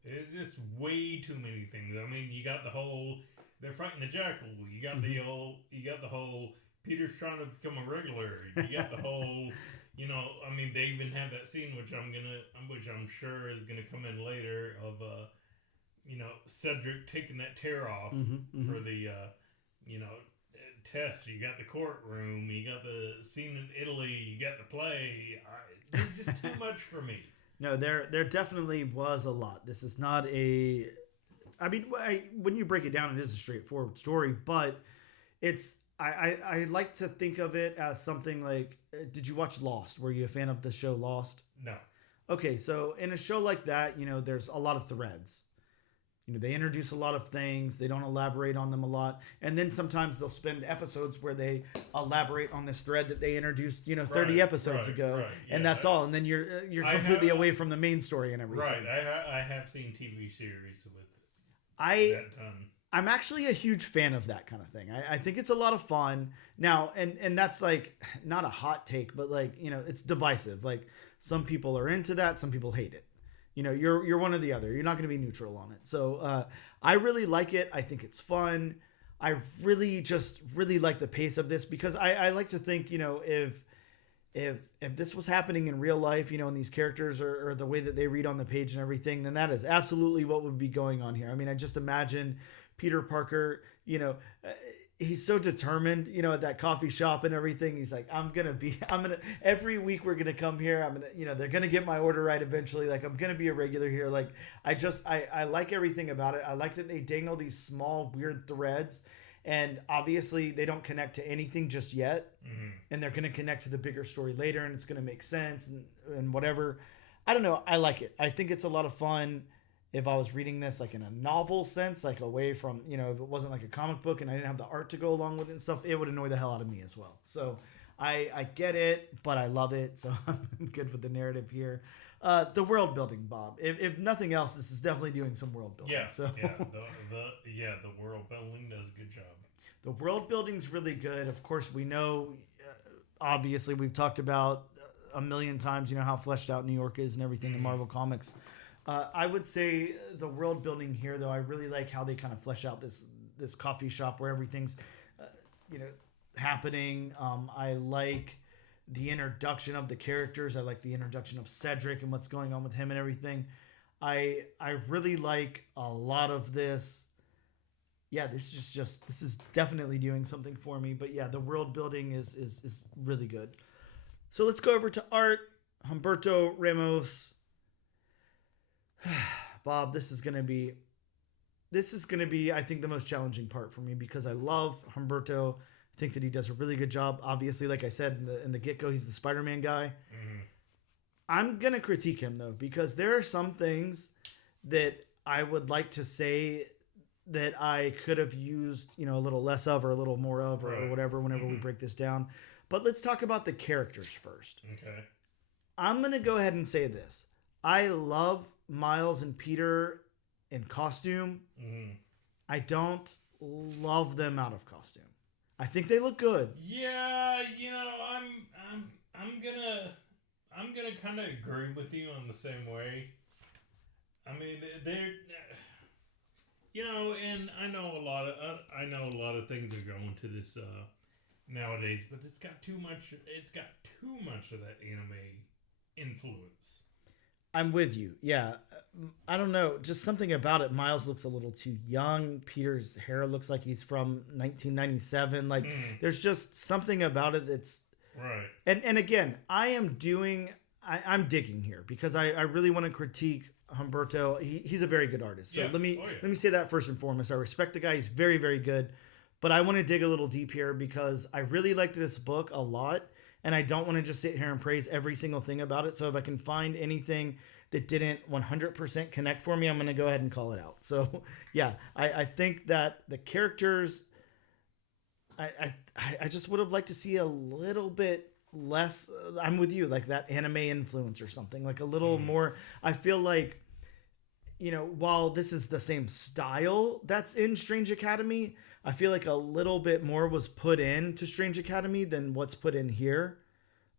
There's just way too many things. I mean, you got the whole they're fighting the jackal. You got the whole Peter's trying to become a regular. You got the whole. I mean, they even had that scene, which I'm sure is gonna come in later, of Cedric taking that tear off for the test. You got the courtroom. You got the scene in Italy. You got the play. There's just too much for me. No, there definitely was a lot. This is not a. I mean, when you break it down, it is a straightforward story, but it's. I like to think of it as something like, did you watch Lost? Were you a fan of the show Lost? No. Okay, so in a show like that, there's a lot of threads. They introduce a lot of things. They don't elaborate on them a lot. And then sometimes they'll spend episodes where they elaborate on this thread that they introduced, 30 episodes ago. Right. Yeah, and that's all. And then you're completely away from the main story and everything. Right. I have seen TV series with that done. I'm actually a huge fan of that kind of thing. I think it's a lot of fun. Now, and that's like not a hot take, but like, it's divisive. Like some people are into that. Some people hate it. You're one or the other. You're not going to be neutral on it. So I really like it. I think it's fun. I really like the pace of this because I like to think, if this was happening in real life, and these characters are the way that they read on the page and everything, then that is absolutely what would be going on here. I mean, I just imagine Peter Parker, he's so determined, at that coffee shop and everything. He's like, every week we're going to come here. They're going to get my order right eventually. Like, I'm going to be a regular here. Like, I like everything about it. I like that they dangle these small, weird threads. And obviously they don't connect to anything just yet. Mm-hmm. And they're going to connect to the bigger story later and it's going to make sense and whatever. I don't know. I like it. I think it's a lot of fun. If I was reading this like in a novel sense, like away from, if it wasn't like a comic book and I didn't have the art to go along with it and stuff, it would annoy the hell out of me as well. So I get it, but I love it. So I'm good with the narrative here. The world building, Bob. If nothing else, this is definitely doing some world building. Yeah, so. yeah, the world building does a good job. The world building's really good. Of course, we know, obviously, we've talked about a million times, how fleshed out New York is and everything in Marvel Comics. I would say the world building here, though, I really like how they kind of flesh out this coffee shop where everything's, happening. I like the introduction of the characters. I like the introduction of Cedric and what's going on with him and everything. I really like a lot of this. Yeah, this is this is definitely doing something for me. But yeah, the world building is really good. So let's go over to art. Humberto Ramos. Bob, this is gonna be I think the most challenging part for me because I love Humberto. I think that he does a really good job. Obviously, like I said in the get go, he's the Spider-Man guy. Mm-hmm. I'm gonna critique him though because there are some things that I would like to say that I could have used, you know, a little less of or a little more of or whatever whenever we break this down. But let's talk about the characters first. Okay. I'm gonna go ahead and say this. I love Miles and Peter in costume. Mm-hmm. I don't love them out of costume. I think they look good. Yeah, you know, I'm gonna kind of agree with you on the same way. I mean, they're, you know, and I know a lot of things are going to this nowadays, but it's got too much of that anime influence. I'm with you. Yeah. I don't know. Just something about it. Miles looks a little too young. Peter's hair looks like he's from 1997. Like, there's just something about it that's... Right. And again, I'm digging here because I really want to critique Humberto. He's a very good artist. So let me say that first and foremost. I respect the guy. He's very, very good. But I want to dig a little deep here because I really liked this book a lot. And I don't want to just sit here and praise every single thing about it. So if I can find anything that didn't 100% connect for me, I'm going to go ahead and call it out. So yeah, I think that the characters, I just would have liked to see a little bit less. I'm with you, like that anime influence or something, like a little more. I feel like, you know, while this is the same style that's in Strange Academy, I feel like a little bit more was put into Strange Academy than what's put in here.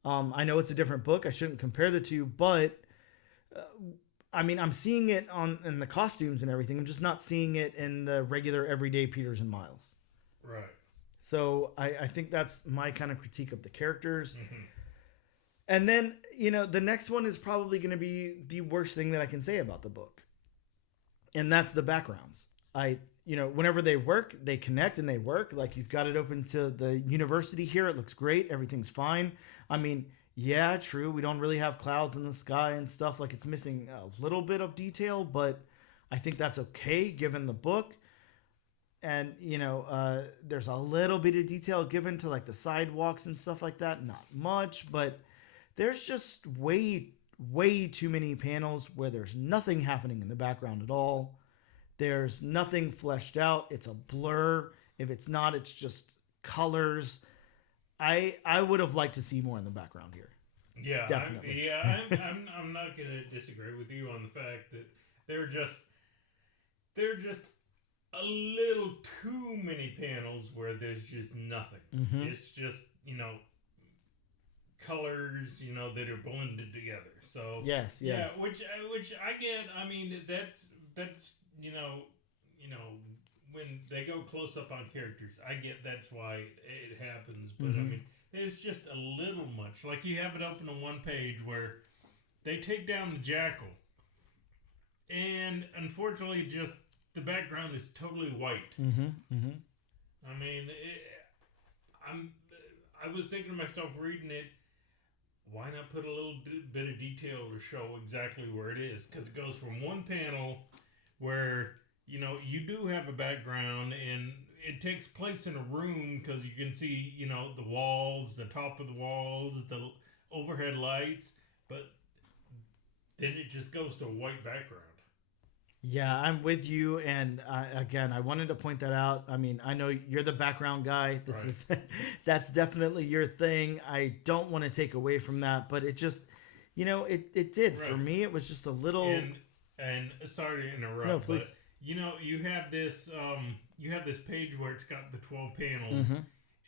I know it's a different book. I shouldn't compare the two, but I mean, I'm seeing it in the costumes and everything. I'm just not seeing it in the regular everyday Peters and Miles. Right. So I think that's my kind of critique of the characters. Mm-hmm. And then, you know, the next one is probably going to be the worst thing that I can say about the book. And that's the backgrounds. You know, whenever they work, they connect and they work. Like, you've got it open to the university here. It looks great. Everything's fine. I mean, yeah, true. We don't really have clouds in the sky and stuff. Like, it's missing a little bit of detail, but I think that's okay given the book. And, you know, there's a little bit of detail given to, like, the sidewalks and stuff like that. Not much, but there's just way too many panels where there's nothing happening in the background at all. There's nothing fleshed out. It's a blur. If it's not, it's just colors. I would have liked to see more in the background here. Yeah, definitely. I'm not gonna disagree with you on the fact that they're just a little too many panels where there's just nothing. Mm-hmm. It's just, you know, colors, you know, that are blended together. So yes. Yeah, which I get. I mean, that's you know, when they go close up on characters, I get that's why it happens. But I mean, there's just a little much. Like, you have it open on one page where they take down the jackal, and unfortunately, just the background is totally white. I mean, I was thinking to myself reading it, why not put a little bit of detail to show exactly where it is? Because it goes from one panel where, you know, you do have a background and it takes place in a room because you can see, you know, the walls, the top of the walls, the overhead lights, but then it just goes to a white background. Yeah, I'm with you. And again, I wanted to point that out. I mean, I know you're the background guy. This is that's definitely your thing. I don't want to take away from that, but it just, you know, it did. For me, it was just a little... And sorry to interrupt. No, please. But, you know, you have this page where it's got the 12 panels,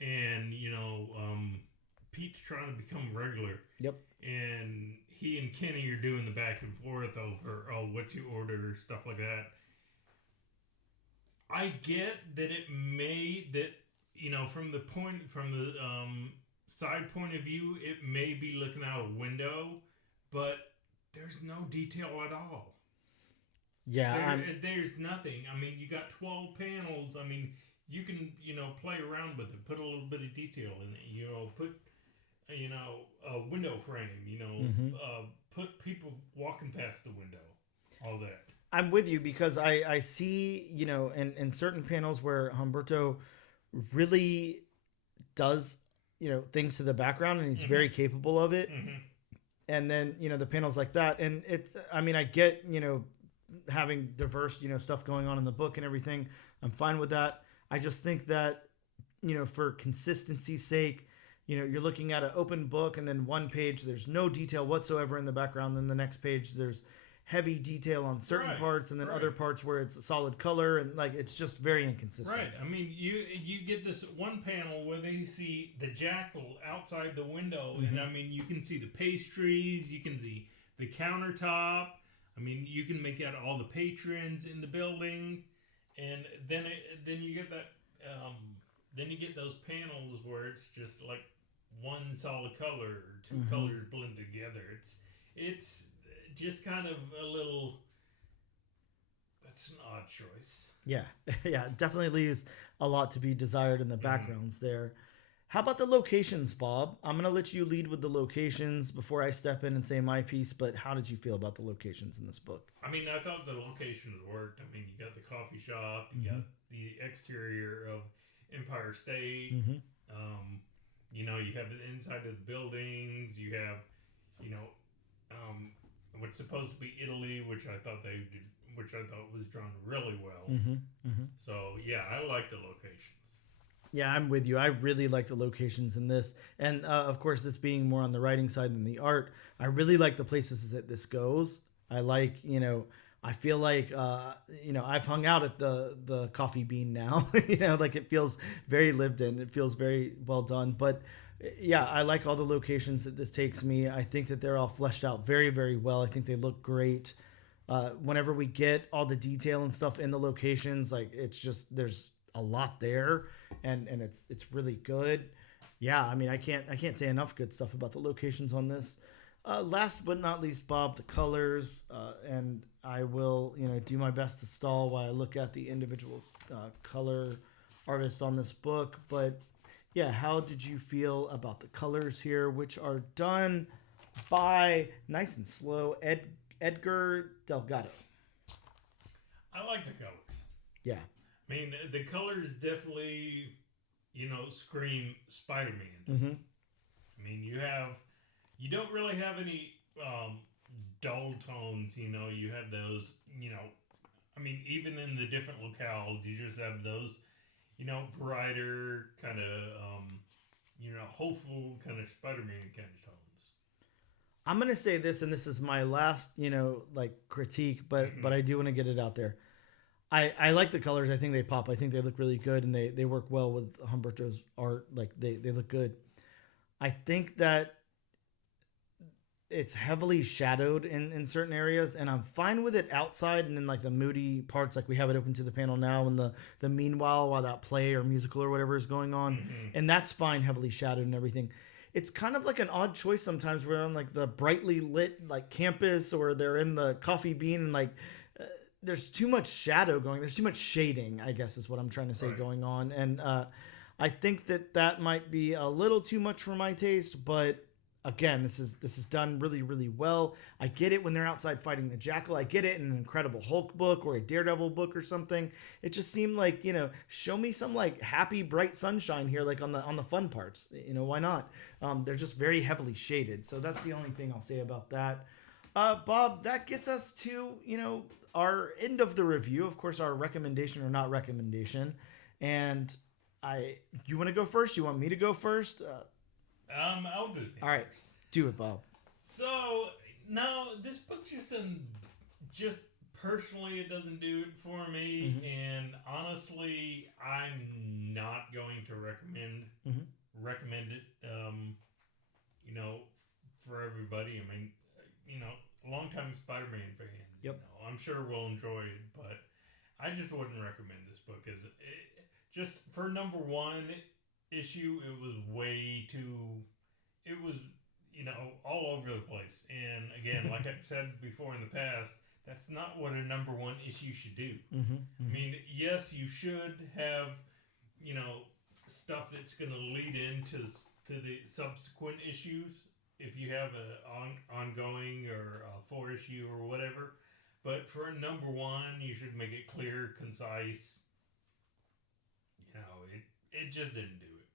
and, you know, Pete's trying to become regular. Yep. And he and Kenny are doing the back and forth over, oh, what you order, stuff like that. I get that you know, from the side point of view, it may be looking out a window, but there's no detail at all. Yeah, There's nothing. I mean, you got 12 panels. I mean, you can, play around with it, put a little bit of detail in it, put, a window frame, mhm. put people walking past the window, all that. I'm with you because I see, in certain panels where Humberto really does, things to the background and he's Mm-hmm. very capable of it. Mm-hmm. And then, the panels like that. And it's, I mean, I get, having diverse, stuff going on in the book and everything. I'm fine with that. I just think that, for consistency's sake, you're looking at an open book and then one page, there's no detail whatsoever in the background. Then the next page, there's heavy detail on certain Right. parts and then Right. other parts where it's a solid color and like it's just very inconsistent. Right. I mean, you get this one panel where they see the jackal outside the window, Mm-hmm. and I mean, you can see the pastries, you can see the countertop. I mean, you can make out all the patrons in the building, and then you get that. Then you get those panels where it's just like one solid color or 2 Mm-hmm. colors blend together. It's just kind of a little. That's an odd choice. Yeah, yeah, it definitely leaves a lot to be desired in the backgrounds there. How about the locations, Bob? I'm going to let you lead with the locations before I step in and say my piece, but how did you feel about the locations in this book? I mean, I thought the locations worked. I mean, you got the coffee shop, you got the exterior of Empire State. Mm-hmm. You have the inside of the buildings. You have, you know, what's supposed to be Italy, which I thought was drawn really well. Mm-hmm. Mm-hmm. So yeah, I like the locations. Yeah, I'm with you. I really like the locations in this. And of course, this being more on the writing side than the art, I really like the places that this goes. I like, I feel like, I've hung out at the Coffee Bean now. Like it feels very lived in. It feels very well done. But yeah, I like all the locations that this takes me. I think that they're all fleshed out very, very well. I think they look great. Whenever we get all the detail and stuff in the locations, like it's just there's a lot there, and it's really good. Yeah, I mean I can't say enough good stuff about the locations on this. Last but not least, Bob, the colors, and I will do my best to stall while I look at the individual color artists on this book. But yeah, how did you feel about the colors here, which are done by nice and slow Edgar Delgado? I like the colors. Yeah. I mean, the colors definitely, scream Spider-Man. Mm-hmm. I mean, you don't really have any dull tones. You have those. I mean, even in the different locales, you just have those, brighter kind of, hopeful kind of Spider-Man kind of tones. I'm gonna say this, and this is my last, critique, but I do want to get it out there. I like the colors. I think they pop. I think they look really good, and they work well with Humberto's art. Like they look good. I think that it's heavily shadowed in certain areas, and I'm fine with it outside and in like the moody parts, like we have it open to the panel now, and the meanwhile while that play or musical or whatever is going on, and that's fine, heavily shadowed and everything. It's kind of like an odd choice sometimes. We're on like the brightly lit like campus, or they're in the Coffee Bean, and like there's too much shadow going. There's too much shading, I guess is what I'm trying to say, Right. going on, and I think that might be a little too much for my taste, but again, this is done really, really well. I get it when they're outside fighting the jackal. I get it in an Incredible Hulk book or a Daredevil book or something. It just seemed like, show me some like happy, bright sunshine here, like on the fun parts. Why not? They're just very heavily shaded. So that's the only thing I'll say about that. Bob, that gets us to, our end of the review. Of course, our recommendation or not recommendation. And you want to go first? You want me to go first? I'll do that. All right, do it, Bob. So now this book just personally, it doesn't do it for me, and honestly, I'm not going to recommend it. For everybody. I mean, longtime Spider-Man fans. Yep. I'm sure we'll enjoy it, but I just wouldn't recommend this book as just for number one issue. It was way too. It was all over the place, and again, like I've said before in the past, that's not what a number one issue should do. Mm-hmm, I mean, yes, you should have, you know, stuff that's going to lead into to the subsequent issues if you have a ongoing or a 4 issue or whatever. But for a number one, you should make it clear, concise. You know, it just didn't do it.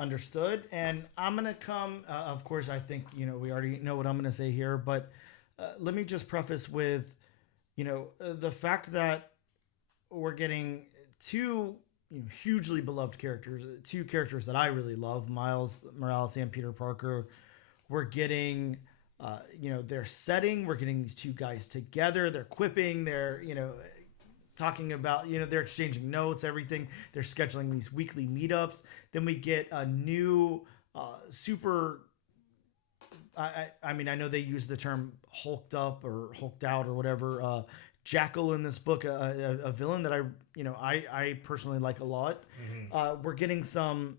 Understood. And I'm going to come, of course, I think, we already know what I'm going to say here, but let me just preface with, the fact that we're getting two hugely beloved characters, two characters that I really love, Miles Morales and Peter Parker. We're getting, their setting. We're getting these two guys together. They're quipping. They're, talking about, they're exchanging notes, everything. They're scheduling these weekly meetups. Then we get a new super. I mean, I know they use the term hulked up or hulked out or whatever. Jackal in this book, a villain that I personally like a lot. Mm-hmm. We're getting some,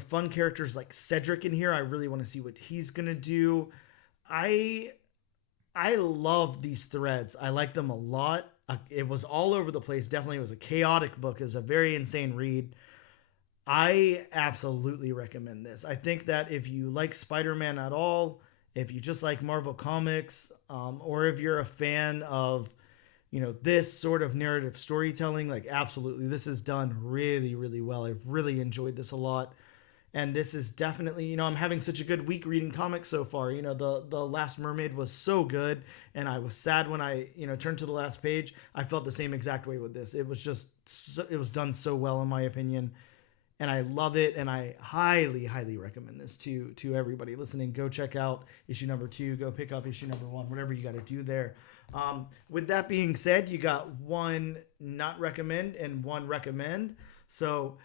fun characters like Cedric in here. I really want to see what he's gonna do. I love these threads. I like them a lot. It was all over the place. Definitely, it was a chaotic book. It was a very insane read. I absolutely recommend this. I think that if you like Spider-Man at all, if you just like Marvel Comics, or if you're a fan of, this sort of narrative storytelling, like absolutely, this is done really, really well. I've really enjoyed this a lot. And this is definitely, I'm having such a good week reading comics so far. The Last Mermaid was so good, and I was sad when I, turned to the last page. I felt the same exact way with this. It was it was done so well, in my opinion. And I love it, and I highly, highly recommend this to everybody listening. Go check out issue number 2. Go pick up issue number 1, whatever you got to do there. With that being said, you got one not recommend and one recommend. So,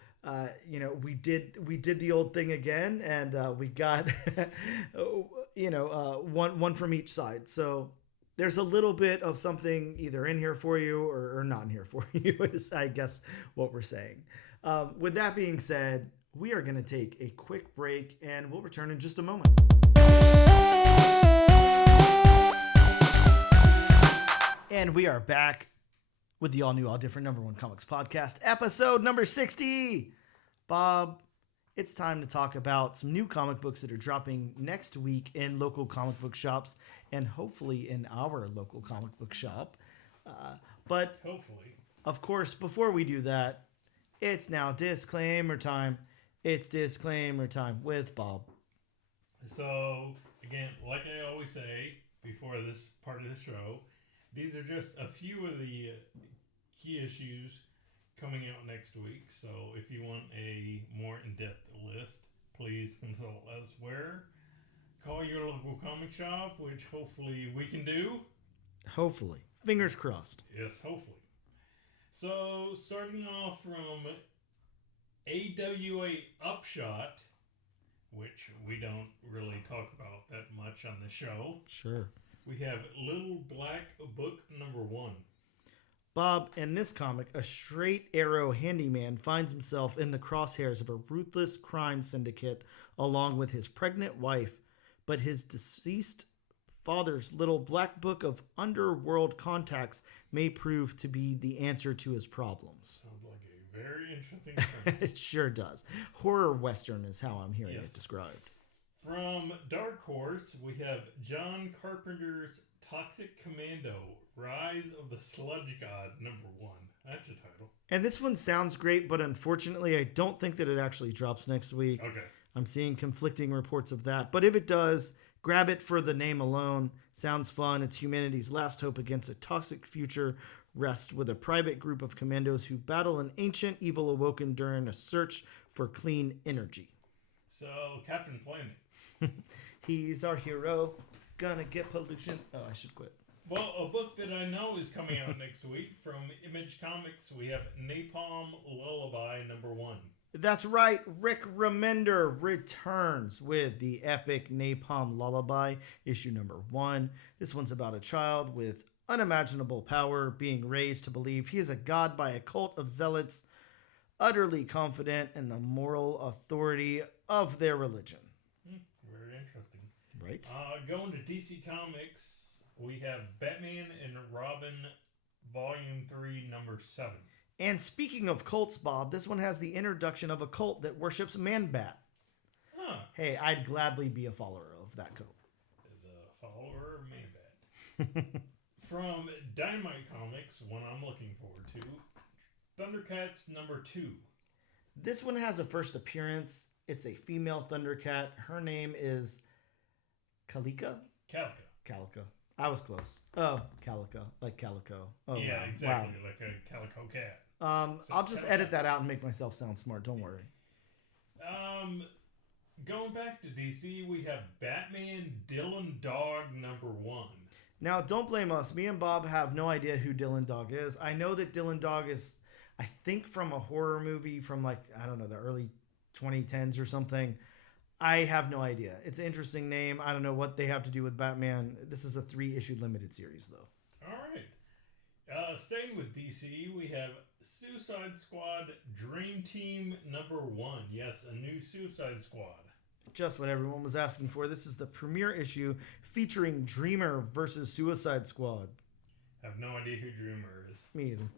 we did the old thing again, and we got, one from each side. So there's a little bit of something either in here for you or not in here for you, is I guess what we're saying. With that being said, we are going to take a quick break, and we'll return in just a moment. And we are back with the all-new, all-different number one comics podcast, episode number 60. Bob, it's time to talk about some new comic books that are dropping next week in local comic book shops and hopefully in our local comic book shop. But hopefully, of course, before we do that, it's now disclaimer time. It's disclaimer time with Bob. So, again, like I always say before this part of the show, these are just a few of the key issues coming out next week. So, if you want a more in-depth list, please consult elsewhere. Call your local comic shop, which hopefully we can do. Hopefully. Fingers crossed. Yes, hopefully. So, starting off from AWA Upshot, which we don't really talk about that much on the show. Sure. We have Little Black Book number 1. Bob, in this comic, a straight arrow handyman finds himself in the crosshairs of a ruthless crime syndicate along with his pregnant wife, but his deceased father's little black book of underworld contacts may prove to be the answer to his problems. Sounds like a very interesting premise. It sure does. Horror Western is how I'm hearing it described. From Dark Horse, we have John Carpenter's Toxic Commando, Rise of the Sludge God, number 1. That's a title. And this one sounds great, but unfortunately, I don't think that it actually drops next week. Okay. I'm seeing conflicting reports of that. But if it does, grab it for the name alone. Sounds fun. It's humanity's last hope against a toxic future rests with a private group of commandos who battle an ancient evil awoken during a search for clean energy. So, Captain Planet. He's our hero. Gonna get pollution. Oh, I should quit. Well, a book that I know is coming out next week from Image Comics, we have Napalm Lullaby number 1. That's right. Rick Remender returns with the epic Napalm Lullaby, issue number 1. This one's about a child with unimaginable power being raised to believe he is a god by a cult of zealots, utterly confident in the moral authority of their religion. Very interesting. Right. Going to DC Comics, we have Batman and Robin Volume 3, Number 7. And speaking of cults, Bob, this one has the introduction of a cult that worships Man-Bat. Huh. Hey, I'd gladly be a follower of that cult. The follower of Man-Bat. From Dynamite Comics, one I'm looking forward to, Thundercats Number 2. This one has a first appearance. It's a female Thundercat. Her name is Calica? Calica. I was close. Oh, Calica. Like Calico. Oh, yeah, wow. exactly. Wow. Like a calico cat. I'll just edit that out and make myself sound smart. Don't worry. Going back to DC, we have Batman Dylan Dog Number 1. Now, don't blame us. Me and Bob have no idea who Dylan Dog is. I know that Dylan Dog is, I think, from a horror movie from like, I don't know, the early 2010s or something. I have no idea. It's an interesting name. I don't know what they have to do with Batman. This is a 3-issue limited series, though. All right. Staying with DC, we have Suicide Squad Dream Team Number 1. Yes, a new Suicide Squad. Just what everyone was asking for. This is the premiere issue featuring Dreamer versus Suicide Squad. I have no idea who Dreamer is. Me either.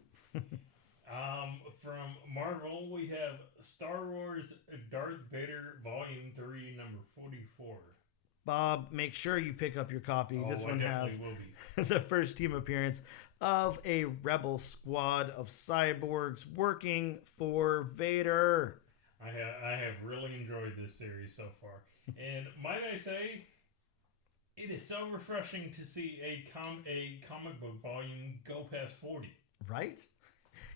From Marvel, we have Star Wars Darth Vader Volume 3, Number 44. Bob, make sure you pick up your copy. This one has will be. the first team appearance of a rebel squad of cyborgs working for Vader. I have really enjoyed this series so far. And might I say, it is so refreshing to see a comic book volume go past 40. Right?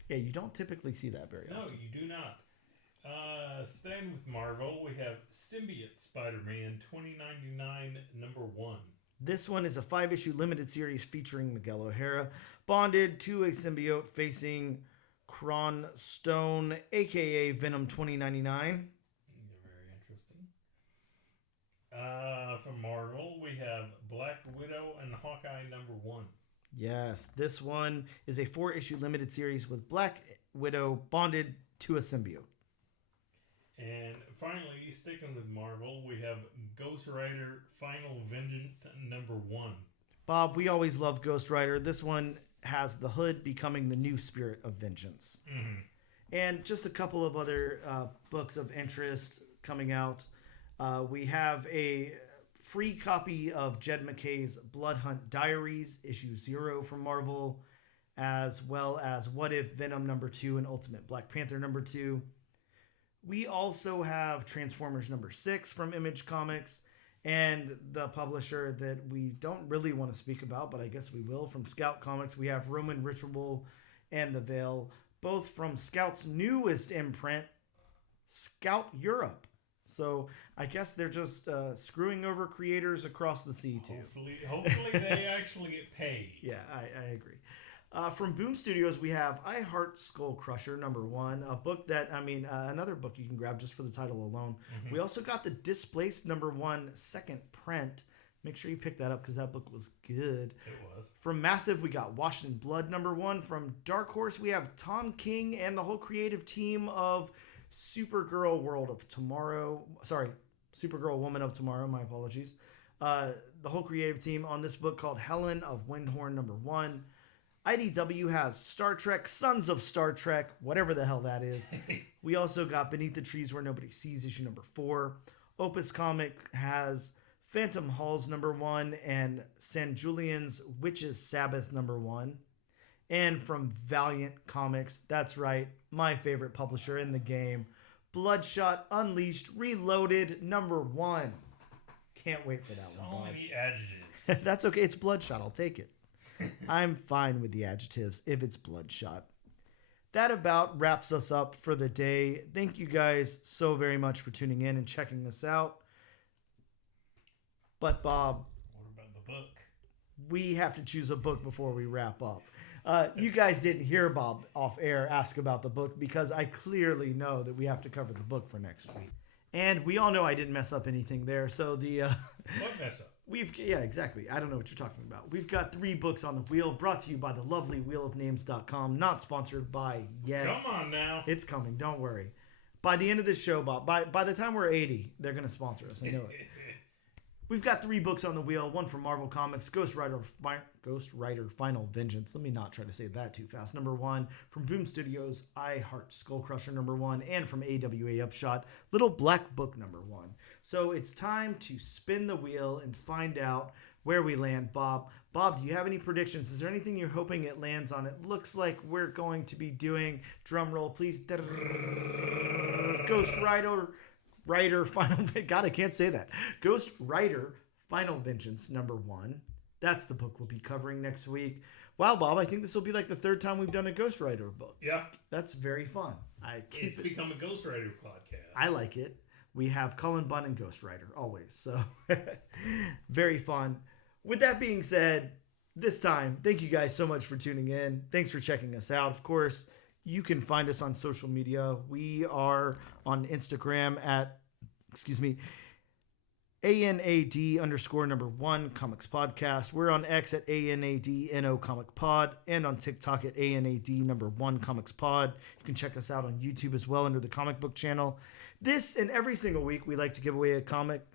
Yeah, you don't typically see that very often. No, you do not. Staying with Marvel, we have Symbiote Spider-Man 2099 Number 1. This one is a 5-issue limited series featuring Miguel O'Hara, bonded to a symbiote facing Kron Stone, a.k.a. Venom 2099. Very interesting. From Marvel, we have Black Widow and Hawkeye Number 1. Yes, this one is a 4-issue limited series with Black Widow bonded to a symbiote. And finally, sticking with Marvel, we have Ghost Rider Final Vengeance Number 1. Bob, we always love Ghost Rider. This one has the Hood becoming the new Spirit of Vengeance. Mm-hmm. And just a couple of other books of interest coming out. We have a free copy of Jed McKay's Blood Hunt Diaries, issue 0 from Marvel, as well as What If Venom number 2 and Ultimate Black Panther number 2. We also have Transformers number 6 from Image Comics, and the publisher that we don't really want to speak about, but I guess we will, from Scout Comics, we have Roman Ritual and The Veil, both from Scout's newest imprint, Scout Europe. So I guess they're just screwing over creators across the sea too. Hopefully they actually get paid. Yeah, I agree. From Boom Studios, we have I Heart Skull Crusher number 1, a book that, another book you can grab just for the title alone. Mm-hmm. We also got the Displaced number 1 second print. Make sure you pick that up because that book was good. It was. From Massive, we got Washed in Blood number 1. From Dark Horse, we have Tom King and the whole creative team of Supergirl Woman of Tomorrow, my apologies. The whole creative team on this book called Helen of Windhorn number 1. IDW has Star Trek, Sons of Star Trek, whatever the hell that is. We also got Beneath the Trees Where Nobody Sees, issue number 4. Opus Comics has Phantom Halls number 1 and San Julian's Witches Sabbath number 1. And from Valiant Comics, that's right, my favorite publisher in the game, Bloodshot Unleashed Reloaded number 1. Can't wait for that one. So many adjectives. That's okay. It's Bloodshot. I'll take it. I'm fine with the adjectives if it's Bloodshot. That about wraps us up for the day. Thank you guys so very much for tuning in and checking us out. But Bob, what about the book? We have to choose a book before we wrap up. You guys didn't hear Bob off air ask about the book because I clearly know that we have to cover the book for next week. And we all know I didn't mess up anything there. So the What mess up? Yeah, exactly. I don't know what you're talking about. We've got 3 books on the wheel, brought to you by the lovely wheelofnames.com, not sponsored by yet. Come on now. It's coming, don't worry. By the end of this show, Bob, by the time we're 80, they're going to sponsor us. I know it. We've got 3 books on the wheel. One from Marvel Comics, Ghost Rider Final Vengeance. Let me not try to say that too fast. Number 1 from Boom Studios, I Heart Skull Crusher number 1, and from AWA Upshot, Little Black Book number 1. So it's time to spin the wheel and find out where we land. Bob, do you have any predictions? Is there anything you're hoping it lands on? It looks like we're going to be doing, drum roll please, Ghost Rider Final, God, I can't say that. Ghost Rider Final Vengeance number 1. That's the book we'll be covering next week. Wow, Bob, I think this will be like the 3rd time we've done a Ghost Rider book. Yeah. That's very fun. It's become a Ghost Rider podcast. I like it. We have Cullen Bunn and Ghost Rider always. So very fun. With that being said, this time, thank you guys so much for tuning in. Thanks for checking us out. Of course, you can find us on social media. We are on Instagram at, ANAD_1 Comics Podcast. We're on X at ANADNO Comic Pod, and on TikTok at ANAD1 Comics Pod. You can check us out on YouTube as well under the Comic Book channel. This and every single week, we like to give away a comic,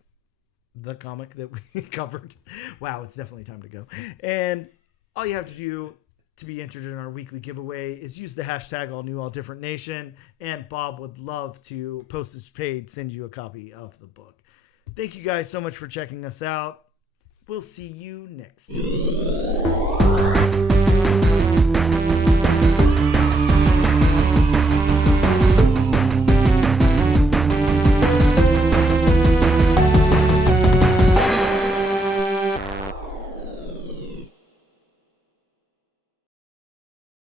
the comic that we covered. Wow, it's definitely time to go. And all you have to do to be entered in our weekly giveaway is use the hashtag #AllNewAllDifferentNation, and Bob would love to post his page, send you a copy of the book. Thank you guys so much for checking us out. We'll see you next time.